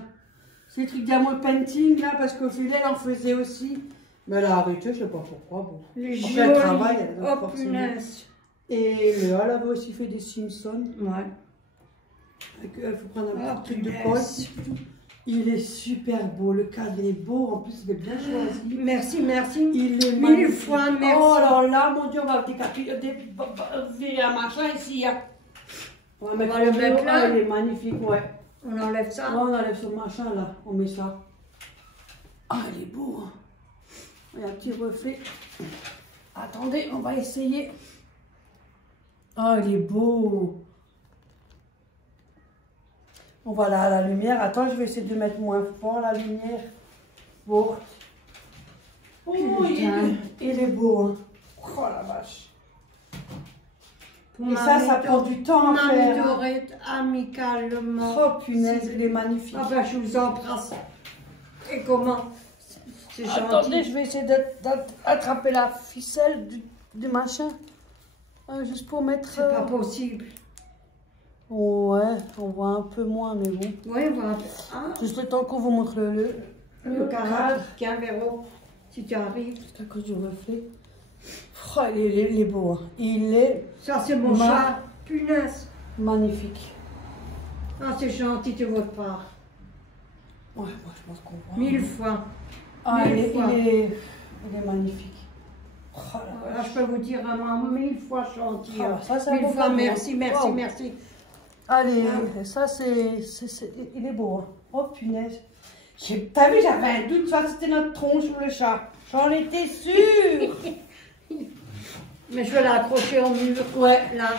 C'est le truc diamond painting, là, parce qu'Ophélie, elle en faisait aussi. Mais elle a arrêté, je sais pas pourquoi. Bon. Les Après, elle jolis. travaille, elle a Oh, forcément. punaise. Et Léa, elle avait aussi fait des Simpsons. Ouais. Il faut prendre un Oh, petit truc de punaise. poche. Il est super beau, le cadre est beau, en plus il est bien choisi. Merci, merci. Il est Mille magnifique. fois merci. Oh alors là, mon Dieu, on va virer un machin ici. Hein. On va mettre le mettre là. Ah, il est magnifique, ouais. On enlève ça. Oh, on enlève ce machin là, on met ça. Ah, il est beau. Hein. Il y a un petit reflet. Attendez, on va essayer. Oh, il est beau. On va là à la lumière. Attends, je vais essayer de mettre moins fort la lumière. Bon. Oh, il est beau. Hein. Oh la vache. Et ça prend du temps à faire. Mamie Dorette, amicalement. Oh punaise, il est magnifique. Ah ben, je vous embrasse. Et comment? C'est gentil. Attendez, je vais essayer d'attraper la ficelle du machin. Juste pour mettre... C'est pas possible. Ouais, on voit un peu moins, mais bon. Oui, voilà. Ah, Juste le temps qu'on vous montre le cadre. Tiens, Véro, si tu arrives. C'est à cause du reflet. Oh, il est beau. Hein. Il est Ça, c'est mon chat. Punaise. magnifique. Ah, c'est gentil de votre part. Ouais, moi je pense qu'on voit. 1000 fois. Ah, il est magnifique. Oh, la Voilà, vache. je peux vous dire vraiment 1000 fois gentil. Ah, ça, c'est un 1000 beau fois cadeau. merci, merci, Wow. merci. Allez, ça il est beau. Hein. Oh punaise. T'as vu, j'avais un doute, ça c'était notre tronche ou le chat. J'en étais sûre. Mais je vais l'accrocher au mur. Ouais. Là,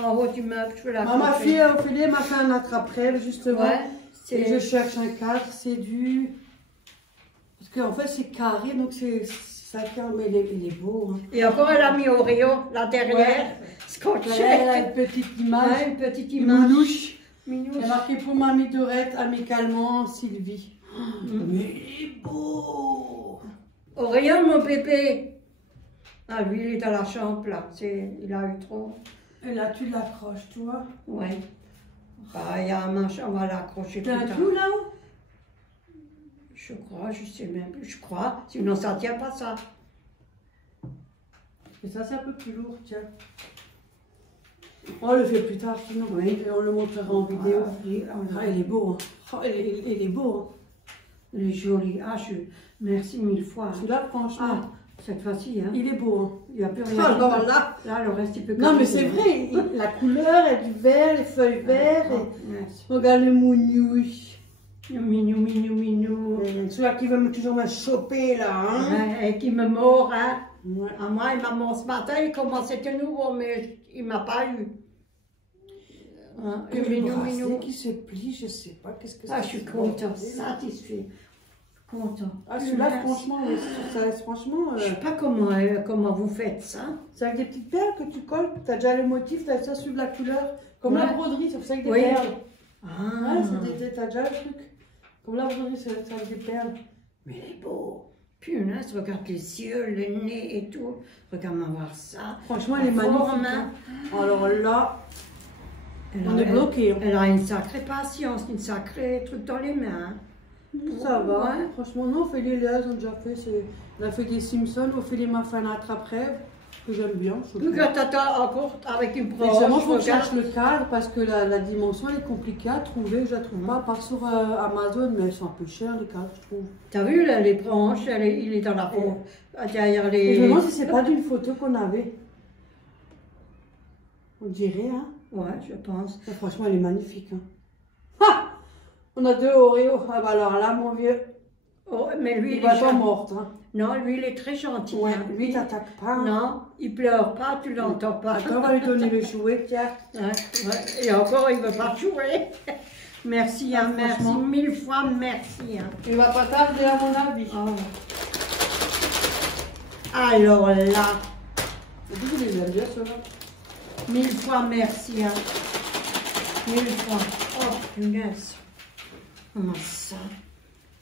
en haut du meuble, je vais l'accrocher. Ma fille Ophélie m'a fait un attrape-rêve justement. Ouais, Et je cherche un cadre, c'est du... Parce qu'en fait c'est carré, donc c'est ça mais il est beau. Hein. Et encore, elle a mis Oreo, la derrière. Ouais. Scotché. Elle a une petite image. Ouais, une petite Une image. moulouche. Minouche. Il y a marqué pour Mamie Dorette, amicalement, Sylvie. Mais il est beau. Oreo, mon bébé. Ah, lui, il est dans la chambre, là. Il a eu trop. Et là, tu l'accroches, tu vois. Ouais. Bah, il y a un machin, on va l'accrocher plus T'as un tard. clou là-haut? Je crois, je sais même plus, je crois. Sinon, ça ne tient pas ça. Et ça, c'est un peu plus lourd, tiens. On le fait plus tard, sinon. Oui. Et on le montrera en vidéo. Ah, il est beau. Hein. Oh, il est beau. Hein. Il est joli. Ah, merci 1000 fois. Celui-là, franchement, Ah, cette fois-ci, hein. il est beau. Hein. Il n'y a plus rien. Alors là, Là, le reste, il peut non, mais casser. c'est vrai, la couleur est du vert, les feuilles vertes. Et... Merci. Regarde le mounouche. Minou, minou, minou. Celui-là qui veut toujours me choper là. Hein. Ouais, et qui me mord, hein. Ouais. À moi, il m'a mort ce matin, il commençait de nouveau, mais il ne m'a pas eu. Hein, Et le minou, bracelet minou. qui se plie, je sais pas qu'est-ce que c'est. Ah, je suis contente, satisfait. Content. Ah, celui-là, Merci. franchement, franchement, Je sais pas comment vous faites ça. c'est avec des petites perles que tu colles. Tu as déjà le motif, tu as ça sur de la couleur. Comme la Ouais. broderie, c'est avec des Oui. perles. Ah, Ouais, t'as déjà le truc. Comme la broderie, c'est avec des perles. mais il est beau. Punaise, regarde les yeux, le nez et tout. Regarde-moi voir ça. Franchement, elle est La forme, magnifique. hein. Hein. Alors là, on Elle est a- bloqué. Hein. Elle a une sacrée patience, une sacrée truc dans les mains. Ça va. Ouais. Franchement, non, Ophélie et Léa, ils ont déjà fait. Elle a fait des Simpsons. Ophélie m'a fait un attrape-rêve. que j'aime bien. Plus que t'attends encore avec une Mais broche. seulement, il faut que je regarde. cherche le cadre parce que la dimension elle est compliquée à trouver. Je la trouve pas, à part sur Amazon, mais elles sont un peu chères les cadres, je trouve. T'as vu là, les branches, il est dans la peau, derrière Et les... je me demande si c'est pas d'une photo qu'on avait. On dirait, hein. Ouais, je pense. Et franchement, elle est magnifique. Hein. Ah, on a 2 Oreos. Ah bah alors là, mon vieux, Oh, mais lui, il il va est pas gentil. morte. Hein. Non, lui, il est très gentil. Ouais, hein. lui, il t'attaque pas. Hein. Non, il pleure pas, tu l'entends pas. Attends, on va lui donner le jouet, tiens. Ouais, ouais. Et encore, il veut pas jouer. Merci, hein, Ah, merci, franchement. 1000 fois merci. Hein. Il va pas tarder à mon avis. Oh. Alors là, Je dis qu'il les aime bien, ceux-là. 1000 fois merci. Hein. 1000 fois. Oh, punaise. Comment ça?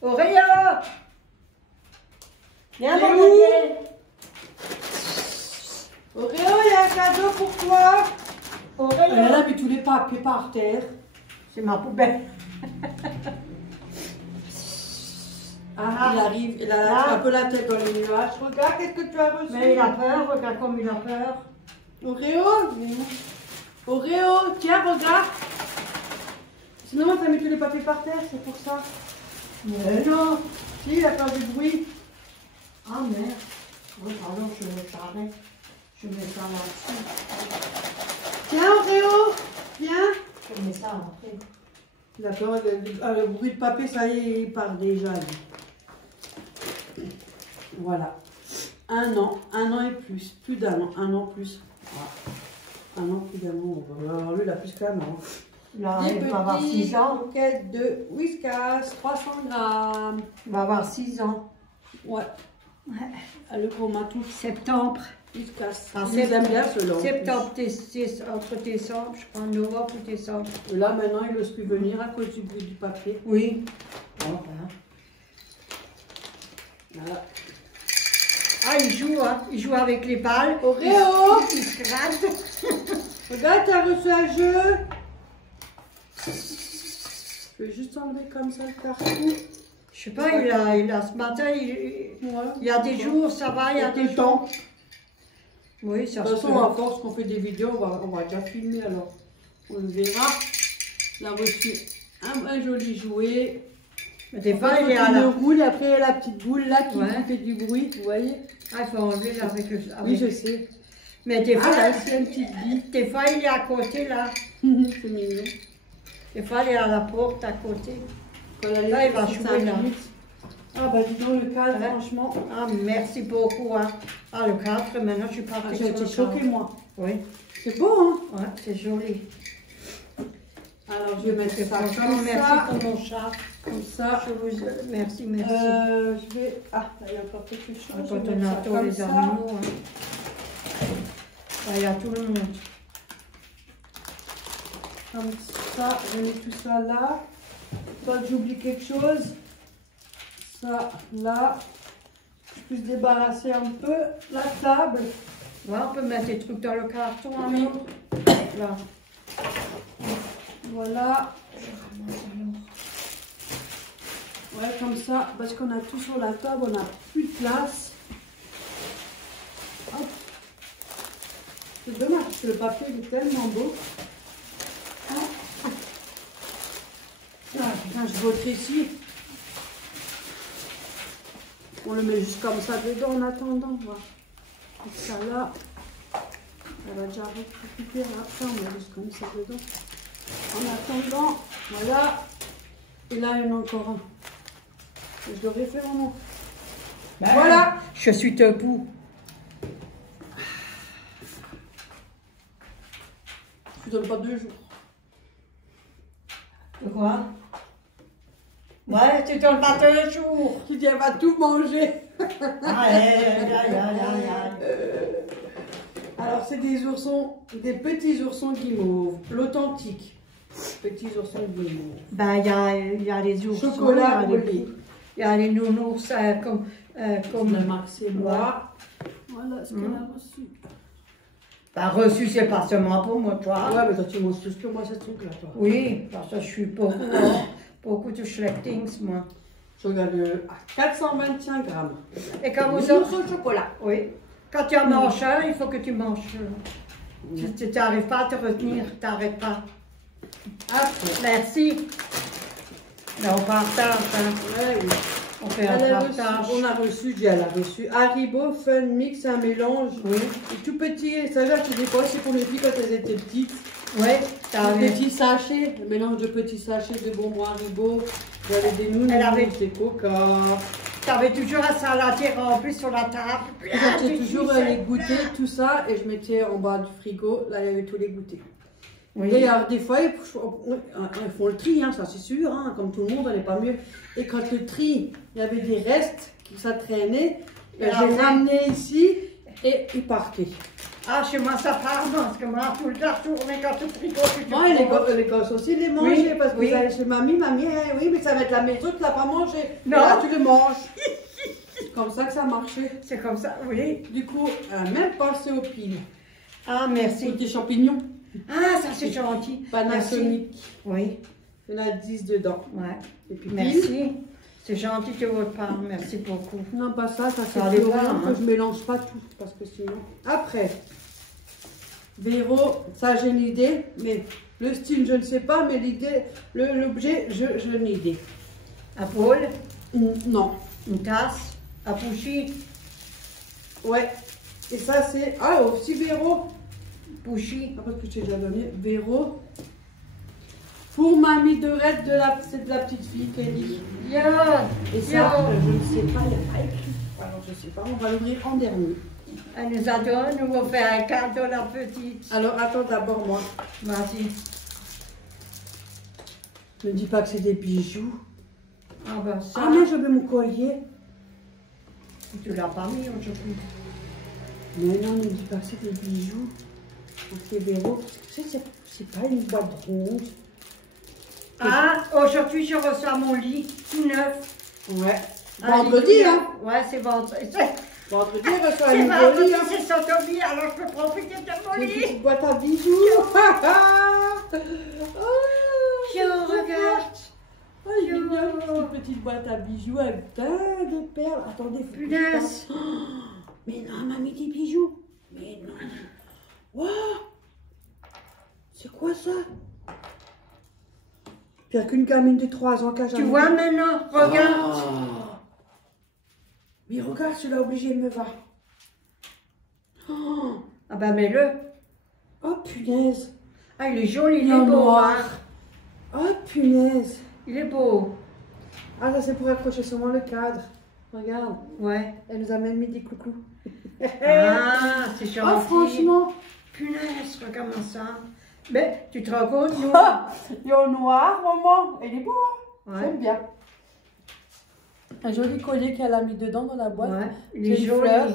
Auréa! Viens, Et mon où? bébé. Oréo, il y a un cadeau pour toi. Auréa. Elle a mis tous les papiers par terre. C'est ma poubelle. Ah, il arrive, il a Ah. un peu la tête dans les nuages. Regarde, qu'est-ce que tu as reçu? Mais il a peur, regarde comme il a peur. Oréo, Oréo, tiens, regarde. Sinon, t'as mis tous les papiers par terre, c'est pour ça. Mais non. Si, il a fait du bruit. Ah merde. Oui, pardon, je j'arrête. Je mets ça là-dessus. Tiens, Oréo, viens. Je mets ça après. Il a peur, le bruit de papier, ça y est, il part déjà, lui. Voilà. 1 an et plus. Plus d'1 an, 1 an plus. Voilà. 1 an, plus d'1 an. Alors, lui, il a plus qu'1 an. Là, Des il va avoir 6 ans. coquettes de Whiskas, 300 grammes. Il va avoir 6 ans. Ouais. Ah, le gros matou. Septembre. Whiskas. Ah, Ils aiment bien ceux-là. Septembre, entre décembre, je crois, novembre ou décembre. Et là, maintenant, il n'ose plus venir à cause du bruit du papier. Oui. Voilà. Ah, il joue, hein. Il joue avec les balles. Oréo! Il se gratte. Regarde, t'as reçu un jeu. Je vais juste enlever comme ça le carton. Je sais pas, il a ce matin, il y a des jours, ça va, il y a des jours. Oui, ça De se toute peut. façon, à force qu'on fait des vidéos, on va déjà filmer alors. On le verra. Il a reçu un joli jouet. Mais des fois, Après, il est à il le la... roule et après, il y a la petite boule là qui Ouais. fait du bruit, vous voyez? Ah, il faut enlever là avec le... Oui, je sais. Mais des fois, Ah, là, c'est une petite bille. des fois, il est à côté là. C'est mignon. Des fois, il est à la porte à côté. Quand elle Là, est il va petite, jouer, 5 là. minutes. Ah bah dis donc, le cadre, Ouais. franchement. Ah, merci beaucoup. Hein. Ah, le cadre, maintenant, je suis Ah, partie j'ai sur été le choquée, cadre. moi. Oui, C'est beau, hein? ouais, c'est joli. Alors, je vais mettre ça Franchement, comme merci ça. pour mon chat. Comme ça. Je vous... Merci, merci. Je vais... Ah, là, il y a encore quelque chose. Ah, Je vais quand on mettre ça attend comme les ça. animaux. Hein. Ah, il y a tout le monde. Comme ça, je mets tout ça là. Quand j'oublie quelque chose, ça là. Je peux se débarrasser un peu la table. Ouais, on peut mettre des trucs dans le carton. Hein, là. Voilà. Ouais, comme ça, parce qu'on a tout sur la table, on n'a plus de place. Hop. C'est dommage parce que le papier il est tellement beau. Ah. Ah, putain, je voterai ici. On le met juste comme ça dedans en attendant. Voilà. Et ça là, elle va déjà récupérer après, on met juste comme ça dedans. En attendant, voilà. Et là, il y en a encore un. Je devrais faire un nom. Ben, Voilà. Je suis debout. Je ne donne pas 2 jours. Quoi? Ouais, tu donnes pas 2 jours. Tu dis, elle va tout manger. Alors, c'est des oursons, des petits oursons guimauves, l'authentique. Petits oursons guimauves. Ben, il y a les ours. Chocolat au lait. Il y a les nounours comme La marque, c'est moi. Voilà ce qu'on a reçu. Ben, reçu, c'est pas seulement pour moi, toi. Ouais, mais toi, tu manges plus que moi, ce truc-là, toi. Oui, parce que je suis beaucoup de schlechtings, moi. Je regarde à 421 grammes. Et quand vous Des aurez... oursons au chocolat. Oui. Quand tu en manges un, il faut que tu manges. Tu n'arrives pas à te retenir, tu n'arrêtes pas. Après. Merci. Mais on partage. Hein. Ouais, oui. On fait un partage. On a reçu, elle a reçu Haribo Fun Mix, un mélange. Oui. Tout petit, ça veut dire que des fois c'est pour les filles quand elles étaient petites. Oui, Un petit sachet, un mélange de petits sachets de bonbons Haribo. Il y avait des nounous, des coca. Tu avais toujours un saladier rempli sur la table. J'achetais toujours les goûters, tout ça, et je mettais en bas du frigo. Là, il y avait tous les goûters. Oui. Et alors, des fois, ils font le tri, hein, ça c'est sûr, hein, comme tout le monde, on n'est pas mieux. Et quand le tri, il y avait des restes, ça traînait, je les ramenais ici et ils partaient. Ah, chez moi ça part, parce que moi, tout le temps, tourner quand le frigo, tu te Ouais, les gosses aussi les mangeaient, oui, parce que oui. vous allez chez mamie, oui, mais ça va être la maison, tu l'as pas mangé. Non. Et là, tu le manges. C'est comme ça que ça marchait. C'est comme ça, oui. Du coup, même passé au pile. Ah, merci. Des champignons. Ah, ça c'est gentil. Panasonic. Oui. Il y en a 10 dedans. Ouais. Et puis merci. C'est gentil de votre part. Merci beaucoup. Non, pas ça, ça c'est allait plus pas, rien, hein. que je mélange pas tout. Parce que sinon. Après, Véro, ça j'ai une idée, mais le style je ne sais pas, mais l'idée, l'objet, j'ai une idée. Un bol, Non. une tasse, un bouchie. Ouais. Et ça c'est. Ah, aussi Véro. Bouchie. Après que je t'ai déjà donné. Véro. Pour mamie de Red, c'est de la petite fille Kelly. Yeah. Et ça, je ne sais pas, il n'y a pas écrit. Alors je ne sais pas, on va l'ouvrir en dernier. Elle nous a donné, nous on fait un cadeau la petite. Alors attends d'abord moi. Vas-y. Ne dis pas que c'est des bijoux. Ah ben ça. Ah mais je veux mon collier. Tu l'as pas mis aujourd'hui. Mais non, ne dis pas que c'est des bijoux. Ok, Véro. C'est pas une boîte ronde. Ah, aujourd'hui je reçois mon lit tout neuf. Ouais. Un Vendredi, lit, hein. Ouais, c'est vendredi. Vendredi, on reçoit C'est un nouveau vendredi, lit, hein. c'est son lit, alors je peux profiter de mon Une lit. petite boîte à bijoux. Je regarde. Oh, il est bien, une petite boîte à bijoux avec plein de perles. Attendez, faut que je Punaise. parle. Mais non, mamie, des bijoux. Mais non. Wow. C'est quoi ça? Il n'y a qu'une gamine de 3 ans qui a jamais Tu vois vu. maintenant, regarde. Oh. Mais regarde, celui-là obligé me va. Oh, Ah ben mets-le. oh punaise. Ah, il est joli, il Il est est beau. noir. Hein. Oh punaise. Il est beau. Ah, ça c'est pour accrocher seulement le cadre. Regarde. Ouais. Elle nous a même mis des coucous. Ah, c'est gentil. Oh, franchement. Punaise, regarde ça. Mais tu te rends compte, nous. Il est au noir, maman. Il est beau, hein. Ouais. J'aime bien. Un joli collier qu'elle a mis dedans dans la boîte. Ouais, il C'est est une joli. fleur.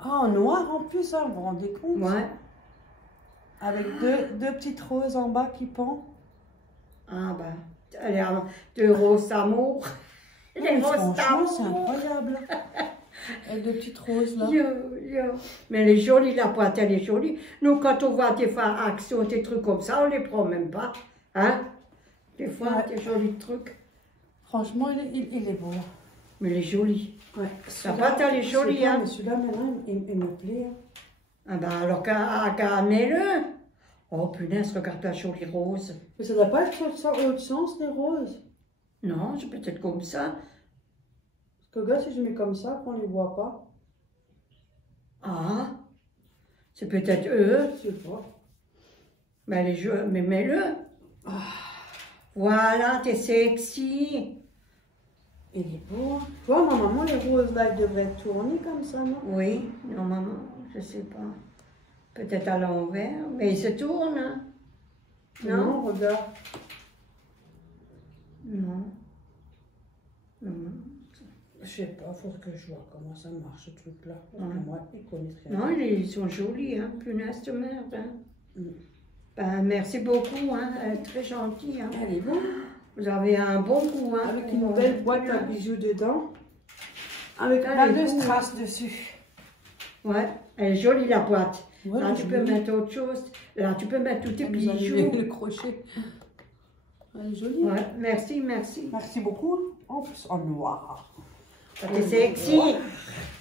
Ah, en noir en plus, hein, vous vous rendez compte? Ouais. Avec deux petites roses en bas qui pendent. Ah ben, elle est à 2 roses d'amour. Les roses Franchement, c'est d'amour. incroyable. Avec deux petites roses là. Yo, yo. Mais elle est jolie, la boîte, elle est jolie. Nous, quand on voit des fois Action, des trucs comme ça, on les prend même pas. Hein? Des fois, Ouais. des jolis trucs. Franchement, il est beau. Mais elle est jolie. Ouais. La boîte, elle est jolie, hein? Mais celui-là, maintenant, il me plaît. Hein. Ah ben, alors qu'à mets-le. Oh punaise, regarde la jolie rose. Mais ça ne doit pas être sur l'autre sens, les roses. Non, c'est peut-être comme ça. Parce que, gars, si je mets comme ça, qu'on ne les voit pas. Ah, c'est peut-être eux. Je sais pas. Mais, mais mets-le. Ah. Voilà, t'es sexy. Il est beau. Hein. Tu vois, ma maman, les roses là, elles devraient tourner comme ça, non? Oui, non maman, je sais pas. Peut-être à l'envers, mais il se tourne. Hein? Non? Regarde. Non. Non. Je sais pas, faut que je vois comment ça marche ce truc-là. Ouais. Moi, ils connaissent rien. Non, ils sont jolis, hein, punaise de merde. Hein. Mm. Ben, merci beaucoup, hein, elle est très gentille. Hein. Elle est bonne. Vous avez un bon goût. Hein, Avec une belle boîte à bijoux dedans. Avec Elle plein est de beau. strass dessus. Ouais, elle est jolie la boîte. Ouais, Là, tu peux jolie. mettre autre chose. Là, tu peux mettre tous tes Elle nous a mis bijoux. le crochet. Elle est jolie. Ouais, merci, merci. Merci beaucoup. En plus, en noir. T'es sexy.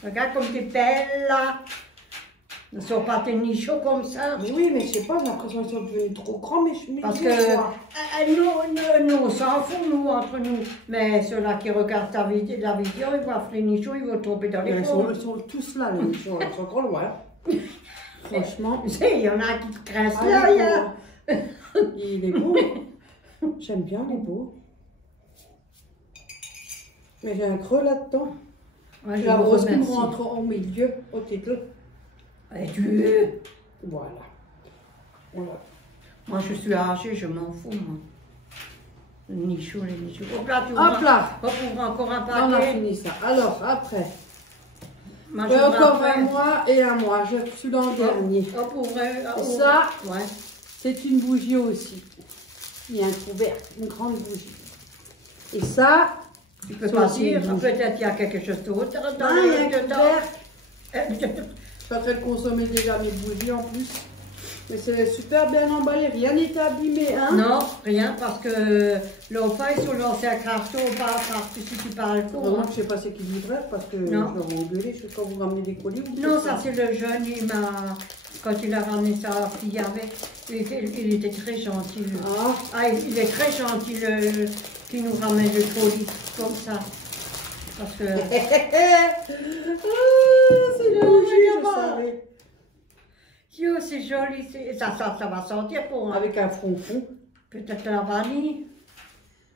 Regarde comme t'es belle là. Ne sont pas des nichons comme ça. Mais oui, mais je sais pas, j'ai l'impression qu'ils sont devenus trop grands, mais Parce je que vois. nous, on s'en fout, nous, entre nous. Mais ceux-là qui regardent la vidéo, ils voient les nichons, ils vont tomber dans les Ils pommes. sont tous là, les nichons, ils sont encore loin. Franchement. Tu sais, il y en a qui craignent Ah, là, il y a... il est beau. J'aime bien, il est beau. Mais j'ai un creux là-dedans. Ouais, La rose qui me rentre au milieu, au titre. Et tu... Voilà. Voilà. Moi, je suis âgée, je m'en fous, moi. Les nichons. Hop là, tu Hop là. Hop, on voit encore un On a paquet. fini ça. Alors, après. Moi, Et encore après. un mois et un mois. Je suis dans le dernier. Hop, ouvrez. Et ça, ouais. c'est une bougie aussi. Il y a un couvercle, une grande bougie. Et ça, Tu peux ça pas aussi, dire, une bougie. peut-être il y a quelque chose d'autre dans Ah, il y a un le couvercle. Je dedans. suis en train de consommer déjà mes bougies en plus. Mais c'est super bien emballé. Rien n'est abîmé, hein? Non, rien, parce que l'autre fois, ils sont lancés un carton par-dessus tu parles pour. Vraiment, je sais pas c'est qui livrait parce que je Non. leur ai engueulé. Je sais quand vous ramenez des colis. Vous Non, faites ça c'est le jeune, quand il a ramené sa fille avec, il était très gentil. Ah, Ah, il est très gentil, qui nous ramène le colis, comme ça. Parce que... c'est une bougie, je savais. Yo, c'est joli, ça va sentir pour moi. Avec un fronfon. Peut-être la vanille.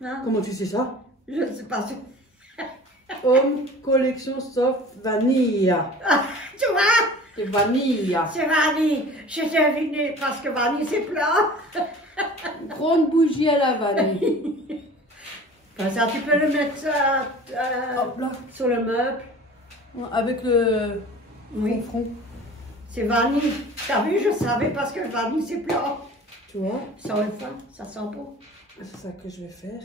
Hein? Comment tu sais ça? Je ne sais pas si... Home Collection Soft Vanilla. Ah, tu vois? C'est vanilla. C'est vanille. J'ai deviné parce que vanille c'est plat. Grande bougie à la vanille. Comme ça, tu peux le mettre Hop là. sur le meuble. Avec le Oui. front. C'est vanille. T'as vu, je savais parce que vanille c'est plat. Tu vois? Ça va fin, ça sent bon. C'est ça que je vais faire.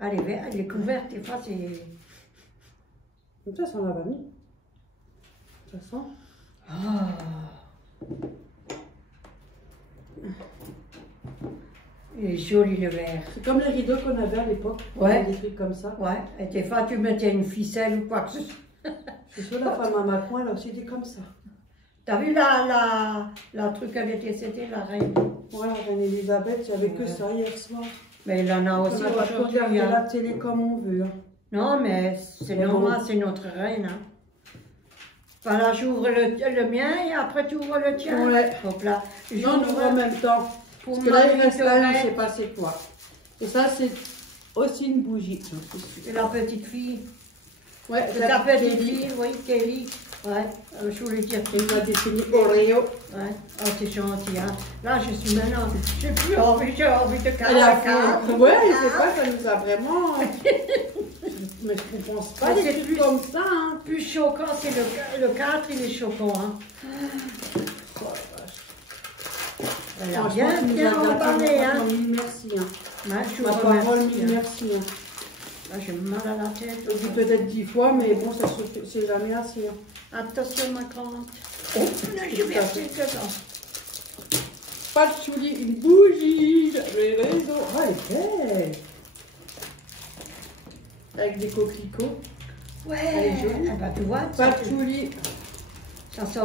Elle est couverte, des fois c'est... Comme ça sent la vanille. Ça sent. Ah. Il est joli le verre. C'est comme les rideaux qu'on avait à l'époque. Ouais. Des trucs comme ça. Ouais, et des fois tu mettais une ficelle ou quoi que ce soit. Je suis sûre la femme à Macron, elle a aussi dit comme ça. T'as vu la truc qu'elle était, c'était la reine. Ouais, la reine Elisabeth, j'avais que ça hier soir. Mais il en a On aussi n'a pas pu aujourd'hui. regarder la Hein. télé comme on veut. Hein. Non, mais c'est Mais normal, bon. c'est notre reine. Hein. Voilà, j'ouvre le mien et après tu ouvres le tien. Ouais. Hop là. Non, nous en même temps. Pour Parce que là, il Marie reste là, je ne Thorette. sais pas c'est quoi. Et ça, c'est aussi une bougie. Et la petite fille. Ouais, C'est ta petite fille, oui, Kelly. Ouais, je voulais dire Il Kelly. m'a dessiné Oreo. Ouais, oh, c'est gentil, hein. Là, je suis maintenant, j'ai plus envie, j'ai envie de Elle a caca. fait. Ouais, je sais pas, ça nous a vraiment. Mais je ne pense pas Ouais, des c'est trucs plus- comme ça. Hein. Plus choquant, c'est le 4, il est choquant, hein. Oh, la vache. Elle a Franchement, tu nous bien as emballé, gâtés, hein. mille merci. Hein. Ouais, je vous Ma parole, remercie, mille hein. merci. Hein. Là, j'ai mal à la tête. Je le dis peut-être 10 fois, mais bon, ça c'est jamais assez. Hein. Attention, ma grande. Oh, j'ai versé dedans. Pas de chouli, une bougie. J'avais raison. Ah, elle est belle. Avec des coquelicots. Ouais, Elle est jolie. ah bah, tu vois, Pas de chouli. ça sent,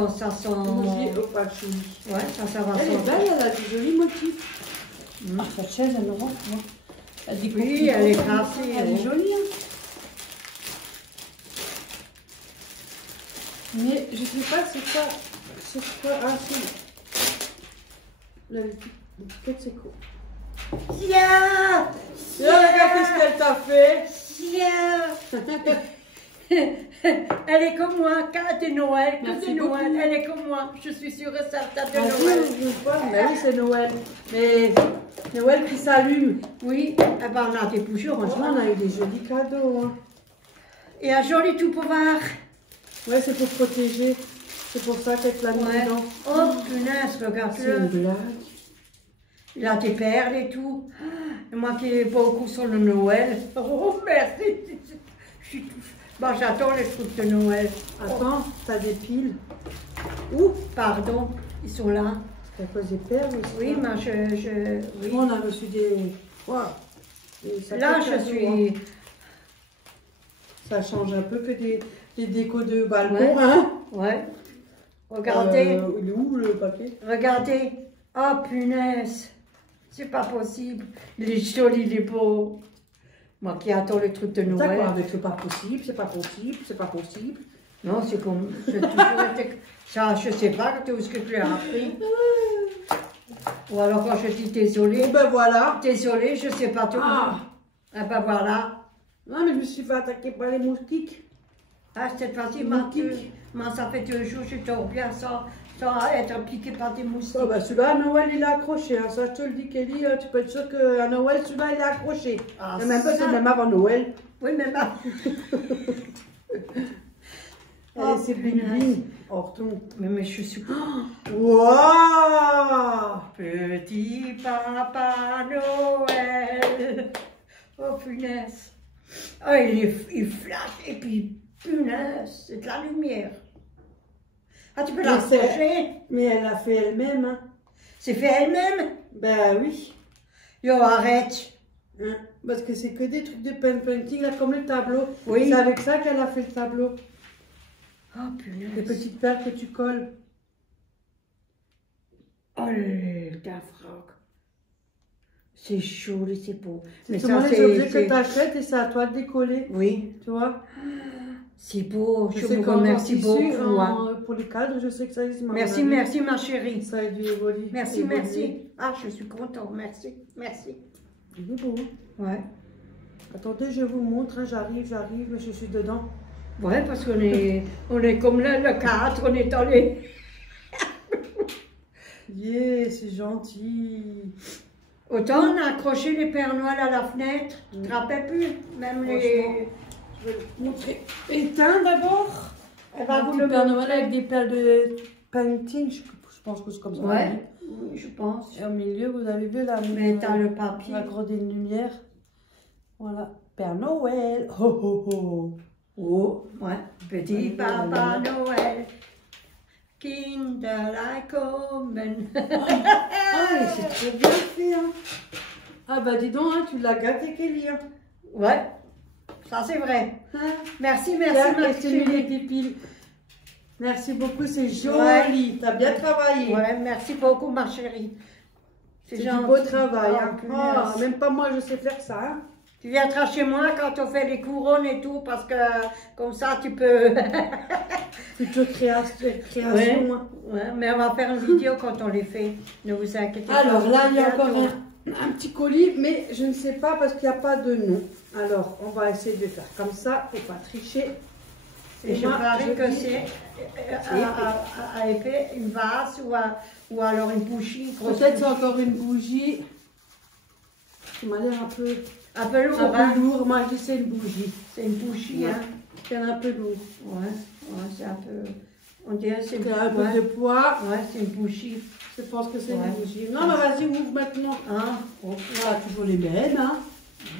Bougie au pas de chouli. ouais, ça va Elle est sentir. belle, elle a des jolis motifs. Ah, cette chaise, elle me rend, tu vois. Elle a des Oui, coquelicots. elle est cassée, Elle est oui. jolie. Hein. Mais je sais pas c'est quoi. C'est quoi? Ah, c'est. L'étiquette, c'est quoi? Tiens! Regarde qu'est-ce qu'elle t'a fait. Tiens! Elle est comme moi, quand c'est Noël, quand Merci c'est Noël, beaucoup. elle est comme moi, je suis sûre et certaine de Ah, Noël. oui, je vois, mais oui, c'est Noël. Mais Noël qui s'allume. Oui, eh ben, on a des bougies, Franchement, heureusement. on a eu des jolis cadeaux. Hein. Et un joli tout pouvoir. Ouais, c'est pour protéger. C'est pour ça qu'elle l'a mis Ouais. dedans. Oh, punaise, C'est une regarde-le. blague. Il a des perles et tout. Et moi qui ai beaucoup sur le Noël. Oh, merci. Je suis touchée. Bon, j'attends les trucs de Noël. Attends, t'as des piles. Ouh, pardon, ils sont là. C'est à cause des perles aussi. Oui, hein. mais oui. On a reçu des. Waouh. Des sacrés Là, je cadeaux, suis... hein. Ça change un peu que des décos de balcon, Ouais. hein. Ouais. Regardez. Il est où le papier? Regardez. Oh, punaise. C'est pas possible. Il est joli, il est beau. Moi qui attends le truc de D'accord, Noël. avec le pas possible, c'est pas possible, c'est pas possible. Non, c'est comme... j'ai toujours été... Ça, je sais pas tout ce que tu as appris. Ou alors quand je dis désolé. Et ben voilà. Désolé, je sais pas tout. Ah. Ah ben voilà. Non, mais je me suis fait attaquer par les moustiques. Ah, cette fois-ci, Moustiques. moi, ça fait 2 jours, je dors bien sans être piqué par des moustiques. Oh, bah celui-là, à Noël, il est accroché. Hein. Ça, je te le dis, Kelly, tu peux être sûr qu'à Noël, celui-là, il est accroché. Ah, Et même pas, ça. c'est même avant Noël. Oui, mais ma... Allez, c'est bling bling. Oh, retourne. Mais je suis... Waouh! Petit Papa Noël. Oh, punaise. Oh, il flash et puis, punaise, c'est de la lumière. Ah, tu peux la raccrocher? Mais elle l'a fait elle-même. Hein. C'est fait elle-même? Ben oui. Yo, arrête. Hein. Parce que c'est que des trucs de painting, là, comme le tableau. Oui. C'est avec ça qu'elle a fait le tableau. Oh, punaise. Les petites perles que tu colles. Oh, ta froc. C'est chaud et c'est beau. C'est souvent les objets que tu achètes et c'est à toi de décoller. Oui. Tu vois? C'est beau. Je sais vous qu'en remercie tissu, beaucoup. Hein. Pour les cadres, je sais que ça existe. Merci, merci, ma chérie. Ça a dû évoluer. Merci, merci. Ah, je suis contente. Merci, merci. Il est beau. Ouais. Attendez, je vous montre. Hein, j'arrive, mais je suis dedans. Ouais, parce qu'on est comme le 4, on est dans les... Yeah, c'est gentil. Autant on a accroché les Pères Noël à la fenêtre, tu te rappelles plus? Même les... Je vais le montrer. Éteint d'abord. Elle va vous le le Père Noël montrer. avec des perles de painting. Je pense que c'est comme ça. Ouais, oui, je pense. Et au milieu, vous avez vu là. Mais t'as le papier. Accordé une lumière. Voilà. Père Noël. Ho ho ho. Oh, ouais. Petit Papa Noël, Kinderleikommen. Ah, c'est trop bien fait, hein. Ah bah dis donc, hein, tu l'as gâté, Kelly. Hein. Ouais, ça c'est vrai. Hein? Merci, Tiens, merci, ma et c'est mis les chérie. pipiles. Merci beaucoup, c'est joli. Ouais. T'as bien travaillé. Ouais, merci beaucoup, ma chérie. C'est du beau travail. Hein. Oh, Ah, même pas moi, je sais faire ça. Hein. Tu viendras chez moi quand on fait les couronnes et tout, parce que comme ça tu peux... Plutôt création. Ouais. Hein. Ouais, mais on va faire une vidéo quand on les fait. Ne vous inquiétez pas. Alors là, il y a Bientôt. encore un petit colis, mais je ne sais pas parce qu'il n'y a pas de nom. Alors, on va essayer de faire comme ça, faut pas tricher. Et je moi, parie je que dis- c'est à épée, une vase ou alors une bougie. une grosse Peut-être c'est bougie. encore une bougie. Ça m'a l'air un peu lourd, hein? lourd. Moi, je dis c'est une bougie. C'est une bougie, hein? C'est un peu lourd. Ouais, ouais, c'est un peu... On dirait c'est C'est un peu ouais. de poids. Ouais, c'est une bougie. Je pense que c'est Ouais. une bougie. Non, mais vas-y, ouvre maintenant. Hein? Voilà, toujours les mêmes. Hein.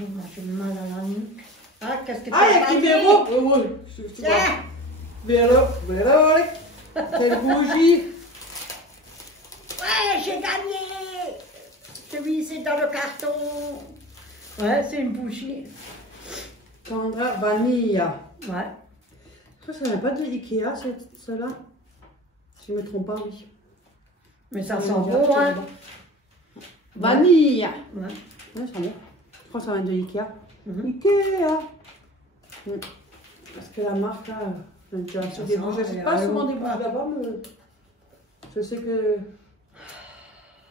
Oh, moi, j'ai mal à la nuque. Ah, qu'est-ce que tu Ah, il y as a qui gagné? verrou. Oh, oui. Tiens. Vélo, c'est une bougie. Ouais, j'ai gagné! Oui, c'est dans le carton. Ouais, c'est une bougie. Sandra Vanilla. Ouais. Je crois que ça vient pas de Ikea, celle-là. Si je ne me trompe pas, oui. Mais ça sent beau, hein? Vanille. Ouais. Ouais, ça va. Je crois que ça vient de Ikea. Mhm. Ikea. Parce que la marque, là, je Ça sais des sent, bougies. Je sais elle pas est souvent à des l'eau. bougies là-bas, mais je sais que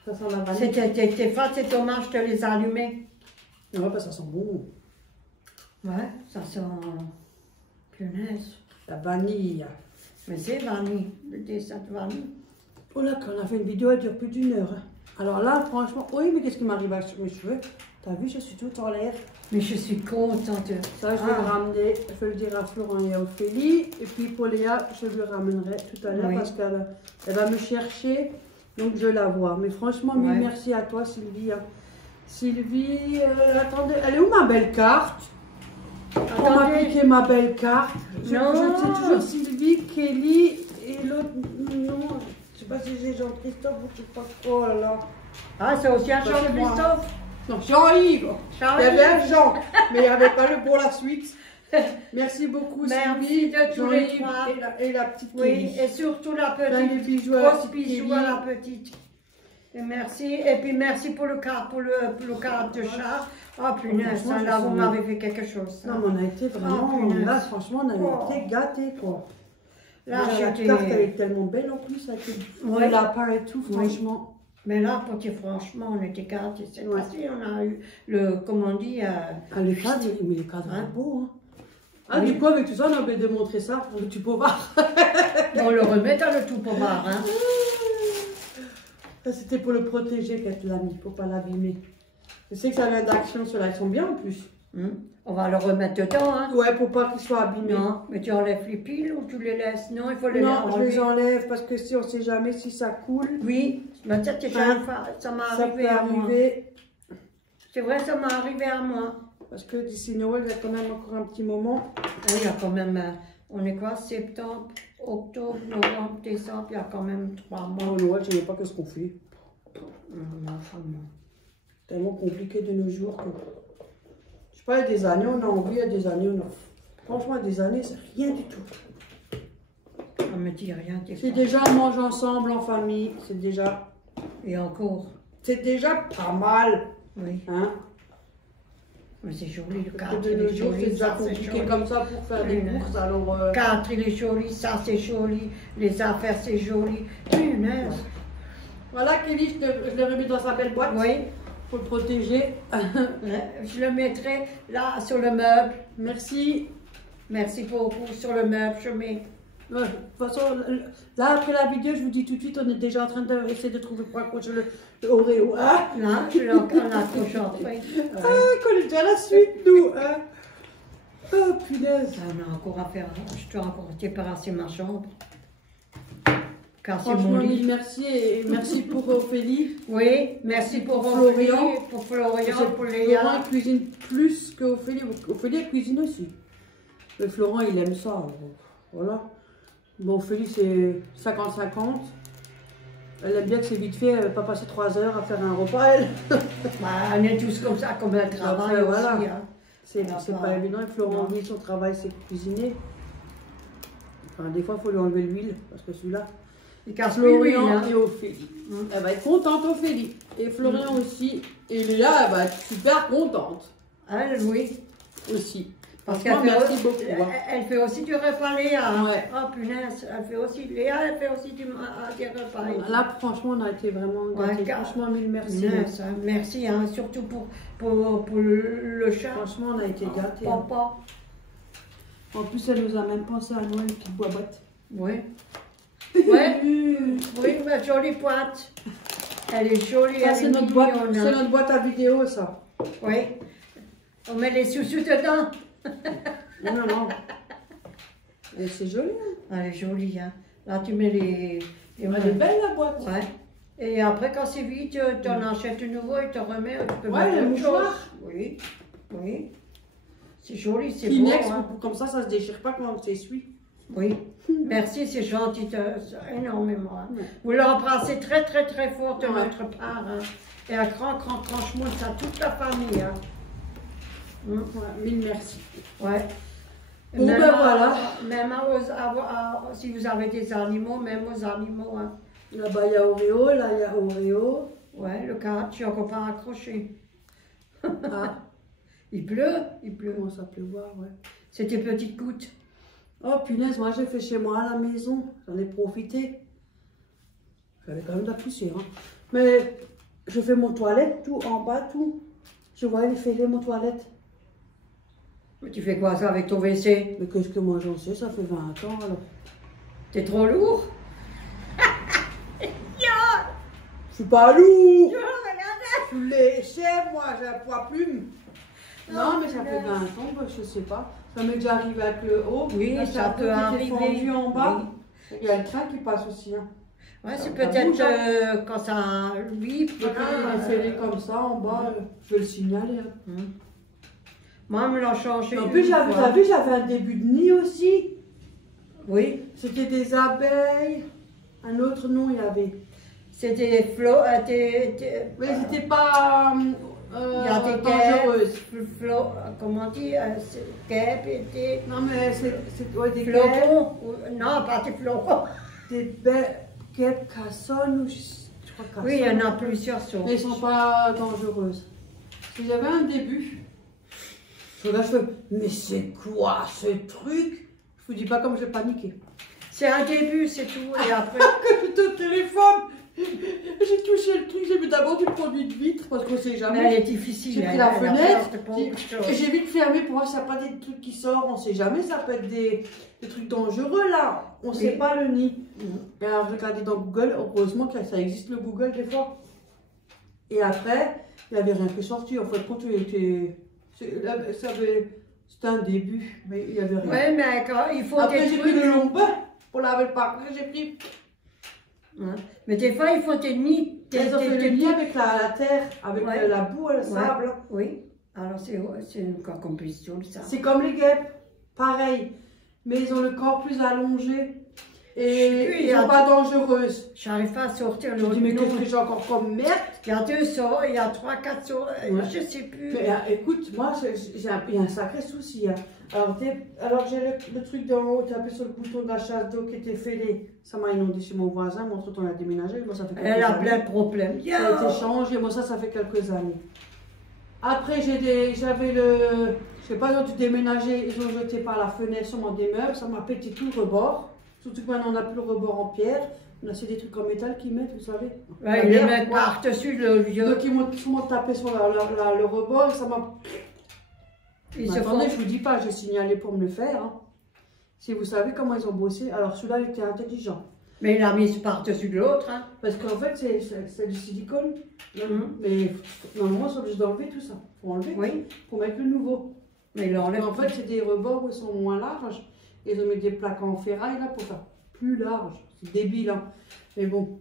ça sent la vanille. C'était fait, c'est dommage de les allumer. Ouais, bah, ça sent bon. Ouais, ça sent punaise. La vanille. Mais c'est vanille, le dessin de vanille. Oh là, quand on a fait une vidéo, elle dure plus d'1 heure. Hein. Alors là, franchement, oui, mais qu'est-ce qui m'arrive avec mes cheveux? T'as vu, je suis toute en l'air. Mais je suis contente. Ça, je vais le ramener, je vais le dire à Florent et à Ophélie. Et puis pour Léa, je lui ramènerai tout à l'heure Oui. parce qu'elle va me chercher. Donc je la vois. Mais franchement, mille Ouais. merci à toi, Sylvie. Hein. Sylvie, attendez, elle est où ma belle carte? On m'a Attendez. piqué ma belle carte. Je Non. sais toujours Sylvie, Kelly et l'autre. Non, je sais pas si j'ai Jean-Christophe ou je sais pas quoi. Oh là là. Ah, c'est aussi un Bah, Jean-Christophe. Non, Jean-Yves. Il y avait un Jean-Yves. Jean, mais il n'y avait pas le pour la suite. Merci beaucoup, Merci Sylvie. de tous les Jean-Yves trois. et la petite Oui, Kelly. et surtout la Plein de petite. bisous à la Grosse petite bisous Kelly. à la petite. Et merci. Et puis merci pour le cadre, pour le cadre de chat. Oh punaise, franchement, ça, là, je vous suis- m'avez fait quelque chose. ça. Non, mais on a été vraiment, punaise. là, franchement, on a Oh. été gâtés, quoi. Là, Déjà, la j'étais- carte, elle est tellement belle en plus, avec Ouais. le lapin et tout, Oui. franchement. Mais là, pour dire franchement, on était gâtés. Cette Ouais. fois-ci, on a eu le, comment on dit, Ah, les cadres, mais les cadres, Hein? beaux, hein. Ah, Oui. du coup, avec tout ça, on avait démontré ça, tu peux voir. on le remet dans le tout pommard. Hein. Ça, c'était pour le protéger qu'elle l'a mis, pour pas l'abîmer. Je sais que ça vient d'Action, ceux-là, ils sont bien en plus. On va le remettre dedans. Hein. Ouais, pour pas qu'ils soient abîmés. Non, mais tu enlèves les piles ou tu les laisses? Non, il faut les Non, je enlever. les enlève parce que si on sait jamais si ça coule, Oui, mais ça, ça m'est ça arrivé peut à moi. arriver. C'est vrai, ça m'est arrivé à moi. Parce que d'ici Noël, il y a quand même encore un petit moment. Oui, il y a quand même, on est quoi, septembre, octobre, novembre, décembre, il y a quand même 3 mois. Oh Noël, je ne sais pas qu'est-ce qu'on fait. Enfin, non. Tellement compliqué de nos jours. Que... Je sais pas, il y a des années, on a envie, il y a des années, on a... Franchement, il y a des années, c'est rien du tout. On me dit rien, t'es C'est pas- déjà on mange ensemble en famille, c'est déjà... Et encore, C'est déjà pas mal, oui. hein. Mais c'est joli, le Parce cadre, que de il nos est jours, c'est joli, déjà ça, c'est compliqué joli. comme ça pour faire des Punaise. courses, alors... Le cadre, il est joli, ça, c'est joli. Les affaires, c'est joli. Punaise. Voilà, Kelly, je l'ai remis dans sa belle boîte Oui, pour le protéger. je le mettrai là, sur le meuble. Merci. Merci beaucoup, sur le meuble, je mets. Ouais, de toute façon, là, après la vidéo, je vous dis tout de suite, on est déjà en train d'essayer de trouver pour accrocher le Oreo. Hein? Là, je l'ai encore accroché en train. Ah, qu'on est déjà à la suite, nous. Hein? Oh, punaise. On a encore à faire, je dois encore débarrasser ma chambre. Car c'est mon Franchement, lit. mille merci et merci pour Ophélie. Oui, merci pour Florian. Ophélie, pour Florian, pour Florent Léa. cuisine plus qu'Ophélie. Ophélie elle cuisine aussi. Mais Florent, il aime ça. Alors, voilà. Bon, Ophélie, c'est 50-50. Elle aime bien que c'est vite fait, elle ne va pas passer 3 heures à faire un repas, elle. Bah, on est tous comme ça, comme un travail Après, aussi. voilà. Hein. C'est Alors, pas pas- évident. Et Florent, non. lui, son travail, c'est cuisiner. Enfin, des fois, il faut lui enlever l'huile, parce que celui-là, Il casse plus l'huile, Florian hein. et Ophélie. Mm. Elle va être contente, Ophélie. Et Florian aussi. Et Léa, elle va être super contente Elle, oui. aussi. Parce Franchement, qu'elle fait, merci beaucoup. hein. elle fait aussi du repas Léa. Ouais. Oh punaise, elle fait aussi, Léa, elle fait aussi des repas. Là, franchement, on a été vraiment gâtés. Ouais, car- Franchement, mille merci. Punaise, hein. Merci, hein, surtout pour le chat. Franchement, on a été gâtés. Papa. En plus, elle nous a même pensé à Noël, une petite boîte. Oui. Ouais. Oui, ma jolie boîte. Elle est jolie, Ça, elle c'est est notre boîte, mignonne, c'est hein. notre boîte à vidéo, ça. Oui. On met les sous-sous dedans. Non, non, non. Et c'est joli. Hein. Elle est jolie, hein. Là, tu mets les Elle est belle, la boîte. Ouais. Et après, quand c'est vide, tu en achètes de nouveau et tu remets. Tu peux Ouais, mettre le autre mouchoir. chose. Oui. Oui. C'est joli, c'est beau. Kleenex, Hein. comme ça se déchire pas quand on s'essuie. Oui. Merci, c'est gentil, énormément. Hein. Ouais. Vous l'embrassez très, très, très fort de Ouais. notre part. Hein. Et un grand, grand, grand schmout à toute la famille. Hein. Voilà, mille merci. Ouais. Bon, ben voilà. Même si vous avez des animaux, même aux animaux. Hein. Là-bas, il y a Oreo, là, il y a Oreo. Ouais, le cadre, tu n'as encore pas accroché. Ah, Il pleut, il pleut. comment ça peut voir, ouais. C'est tes petites gouttes. Oh, punaise, moi, j'ai fait chez moi à la maison. J'en ai profité. J'avais quand même de la poussière, hein. Mais je fais mon toilette, tout, en bas, tout. Je vois les fêler mon toilette. Mais tu fais quoi ça avec ton WC? Mais qu'est-ce que moi j'en sais, ça fait 20 ans, alors. T'es trop lourd? Je suis pas lourd. Regarde. Je suis léger, moi, j'ai un poids plume. Non, Oh, mais ça fait punaise. 20 ans, bah, je sais pas. Ça m'est déjà arrivé avec le haut. Oui, Là, ça c'est peut un peu qui était arriver. fendu en bas. Oui. Il y a le train qui passe aussi. Hein. Ouais, c'est Ça peut-être bouge, quand ça vibre. Donc, il est fêlé comme ça en bas, je vais le signaler. Hein. Moi, me l'a changé. En plus, une t'as fois. vu, j'avais un début de nid aussi. Oui, C'était des abeilles. Un autre nom, il y avait. c'était Flo. Mais c'était pas. Il y a des dangereuses. Comment on dit, guêpes et des Non, mais c'est ouais, des guêpes, flocons. Non, pas des flocons. des guêpes cassonnes, ou je crois cassonnes. Oui, il y en a plusieurs sortes. Mais elles ne sont pas dangereuses. Si j'avais un début, je regarde, je fais, mais c'est quoi ce truc? Je vous dis pas comme je paniquais. C'est un début, c'est tout. Et après. Quand j'étais au téléphone, j'ai touché le truc, j'ai mis d'abord du produit de vitre parce qu'on sait jamais. Mais elle est difficile. J'ai pris la fenêtre et et j'ai vite fermé pour voir s'il n'y a pas des trucs qui sortent. On sait jamais, ça peut être des trucs dangereux là. On ne sait pas le nid. Et alors j'ai regardé dans Google, heureusement que ça existe le Google des fois. Et après, il n'y avait rien qui est sorti. En fait, quand c'était un début, mais il n'y avait rien. Oui, mais quand il faut Après, des j'ai trucs. pris le long bain pour laver le parc. J'ai pris. Ouais. Mais des fois, il faut des nids. Elles ont fait le nid avec la terre, avec Ouais. la boue et le sable. Oui, alors c'est une composition, ça. C'est comme les guêpes, pareil. Mais ils ont le corps plus allongé. Et Oui, ils ne sont pas dangereuses. J'arrive pas à sortir Je le dis, mais nom. qu'est-ce que j'ai encore comme merde? Il y a 2 sorts, il y a 3, 4 sorts, Ouais. je sais plus. Mais écoute, moi, il y a un sacré souci. Hein. Alors j'ai le truc d'en haut, tu appuyé sur le bouton de la chasse d'eau qui était fêlé. Ça m'a inondé chez mon voisin. Moi, entre-temps, on a déménagé. Moi, ça fait quelques Elle a années. plein de problèmes. Ça a été changé. Moi, ça fait quelques années. Après, j'avais le. Je sais pas, ils ont dû déménager. Ils ont jeté par la fenêtre sur des meubles. Ça m'a pété tout le rebord. Surtout que maintenant, on n'a plus le rebord en pierre. On a c'est des trucs en métal qu'ils mettent, vous savez. Ouais, ils le mettent par-dessus le vieux. Donc, ils m'ont tapé sur le rebord et ça m'a. Ils se Attendez, font. je vous dis pas, j'ai signalé pour me le faire. Hein. Si vous savez comment ils ont bossé, alors celui-là, il était intelligent. Mais il a mis par-dessus l'autre. Hein. Parce qu'en fait, c'est du silicone. Mhm. Mais normalement, ils sont obligés d'enlever tout ça. Il faut enlever Oui, pour mettre le nouveau. mais il enlève. En fait, c'est des rebords où ils sont moins larges. Ils ont mis des plaques en ferraille là pour faire plus large. C'est débile, hein. Mais bon.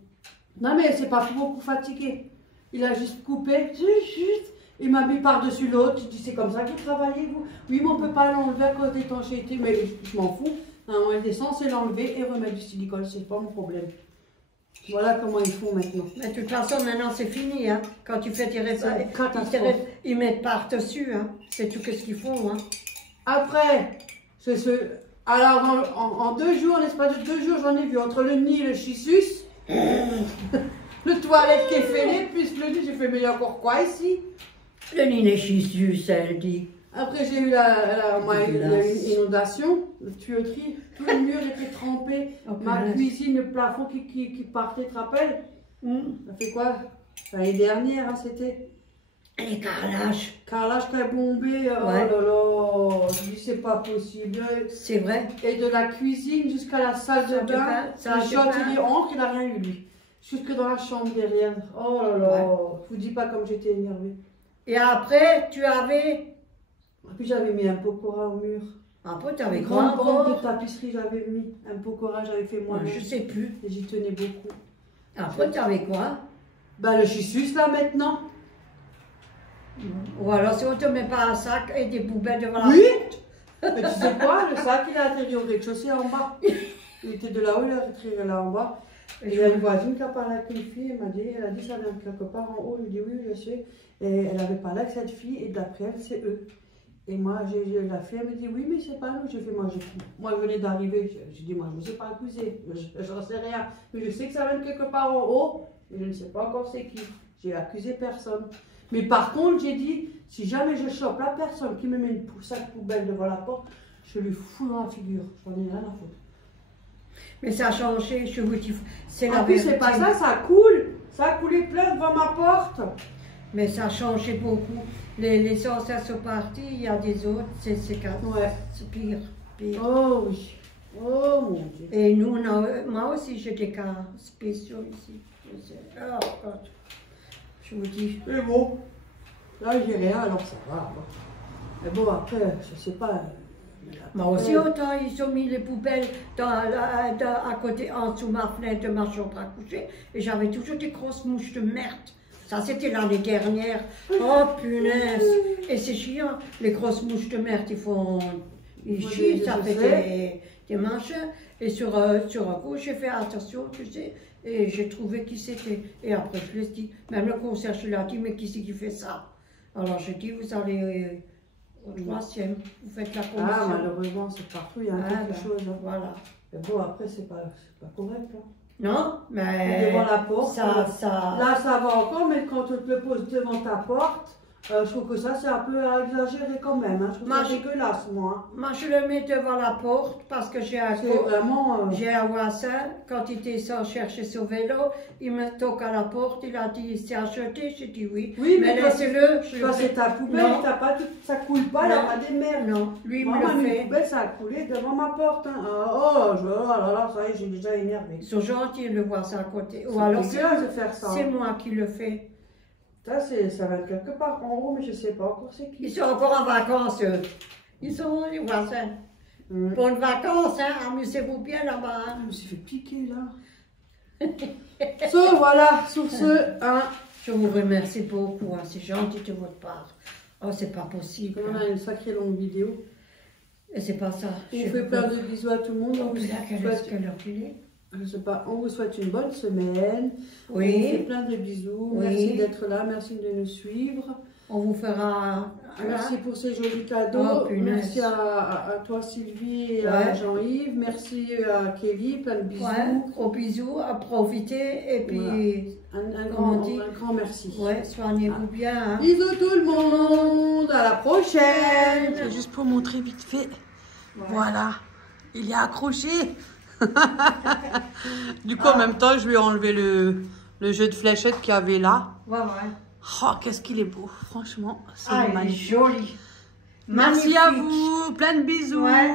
Non, mais c'est pas beaucoup fatigué. Il a juste coupé, juste. Il m'a mis par-dessus l'autre. Je dis, c'est comme ça que vous travaillez, vous? Oui, mais on ne peut pas l'enlever à cause d'étanchéité. Mais je m'en fous. On est censé l'enlever et remettre du silicone. C'est pas mon problème. Voilà comment ils font maintenant. Mais de toute façon, maintenant, c'est fini. Hein. Quand tu fais tes C'est une catastrophe. ils mettent par-dessus. Hein. C'est tout ce qu'ils font. Hein. Après, alors en 2 jours, l'espace de 2 jours, j'en ai vu entre le nid et le chissus. Le toilette qui est fêlé, plus le nid, j'ai fait, mais il y a encore quoi ici? Le nid des chissus, elle dit. Après, j'ai eu il y a une inondation, la tuyauterie, tout le mur était trempé, Oh, ma punaise. cuisine, le plafond qui partait, tu te rappelles? Ça fait quoi? L'année dernière, hein, c'était Les carrelages. carrelage qui a bombé, oh Ouais. là là, je dis c'est pas possible. C'est vrai. Et de la cuisine jusqu'à la salle de bain, salle le de shot bain. il entre, il n'a rien eu lui. Jusque dans la chambre derrière. Oh là là, Ouais. je vous dis pas comme j'étais énervée. Et après, tu avais. Et puis j'avais mis un pokora au mur. Après, tu avais Une quoi grande bande de encore? tapisserie, j'avais mis un pokora, j'avais fait moi. Je sais plus. Et j'y tenais beaucoup. Après, tu avais quoi? Bah le chissus là maintenant. Ou alors, si on te met pas un sac et des poubelles devant la Oui. porte. Mais tu sais quoi, le sac il a atterri au rez-de-chaussée en bas. Il était de là-haut, il a atterri là en bas. Et il y a une voisine qui a parlé avec une fille, elle a dit ça vient de quelque part en haut. Je lui ai dit oui, je sais. Et elle avait parlé avec cette fille et d'après elle, c'est eux. Et moi, la fille, elle me dit oui, mais c'est pas nous. J'ai fait, moi, je venais d'arriver. J'ai dit, moi, je ne sais pas accuser. Je n'en sais rien. Mais je sais que ça vient de quelque part en haut. Et je ne sais pas encore c'est qui. J'ai accusé personne. Mais par contre, j'ai dit, si jamais je chope la personne qui me met une sac poubelle devant la porte, je lui fous dans la figure. J'en ai rien à foutre. Mais ça a changé, je vous dis. C'est la En plus, c'est pas ça, ça coule. Ça a coulé plein devant ma porte. Mais ça a changé beaucoup. Les anciens sont partis, il y a des autres, c'est Ouais. pire, pire. Oh oui. Oh mon Dieu. Et nous, moi aussi, j'ai des cas spéciaux ici. Oh, God. Je vous dis. Mais bon. Là, j'ai rien, alors ça va. Bon. Mais bon, après, je sais pas. Moi aussi, autant ils ont mis les poubelles à côté, en dessous de ma fenêtre de ma chambre à coucher, et j'avais toujours des grosses mouches de merde. Ça, c'était l'année dernière. Oh, punaise! Et c'est chiant, les grosses mouches de merde, ils chient, ça fait des machins. Et sur un coup, j'ai fait attention, tu sais, et j'ai trouvé qui c'était. Et après, je les ai dit, même le concierge l'a dit, mais qui c'est qui fait ça? Alors j'ai dit, vous allez au 3e, vous faites la commission. Ah, malheureusement, c'est partout, il y a quelque chose. Hein. Voilà. Mais bon, après, c'est pas correct. Hein. Non, mais devant la porte, ça... là, ça va encore, mais quand tu te le poses devant ta porte, je trouve que ça, c'est un peu exagéré quand même. Hein. Je trouve ça dégueulasse, moi. Hein. Moi, je le mets devant la porte parce que j'ai un j'ai un voisin, quand il descend chercher son vélo, il me toque à la porte, il a dit, c'est acheté, j'ai dit oui. Oui, mais laissez-le. Toi, c'est ta poubelle, ça coule pas, il n'y a pas des merdes. Non, lui, il me le fait. Ma poubelle, ça a coulé devant ma porte. Hein. Oh là là, ça y est, j'ai déjà énervé. Ils sont gentils, le voisin à côté. Ou c'est alors, c'est moi qui le fais. Ça va être quelque part en haut, mais je ne sais pas encore c'est qui. Ils sont encore en vacances, eux. Ils sont les voisins. Bonnes vacances, hein, amusez-vous bien là-bas. Hein. Je me suis fait piquer là. Voilà, sur ce, hein. Je vous remercie beaucoup, hein, c'est gentil de votre part. Oh, c'est pas possible. On a une sacrée longue vidéo. Et c'est pas ça. Je vous fais plein de bisous à tout le monde. Quelle heure qu'il est ? Je sais pas, on vous souhaite une bonne semaine. Oui. On vous fait plein de bisous. Oui. Merci d'être là, merci de nous suivre. On vous fera... Merci pour ces jolis cadeaux. Oh, merci à toi Sylvie et à Jean-Yves. Merci à Kelly, plein de bisous. Ouais, gros bisous, à profiter et puis... Voilà. Un grand merci. Ouais, soignez-vous bien. Hein. Bisous tout le monde, à la prochaine. C'est juste pour montrer vite fait. Ouais. Voilà, il est accroché. Du coup, en même temps, je lui ai enlevé le jeu de fléchettes qu'il y avait là. Ouais. Oh, qu'est-ce qu'il est beau, franchement, c'est magnifique. Joli. Merci à vous, plein de bisous. Ouais.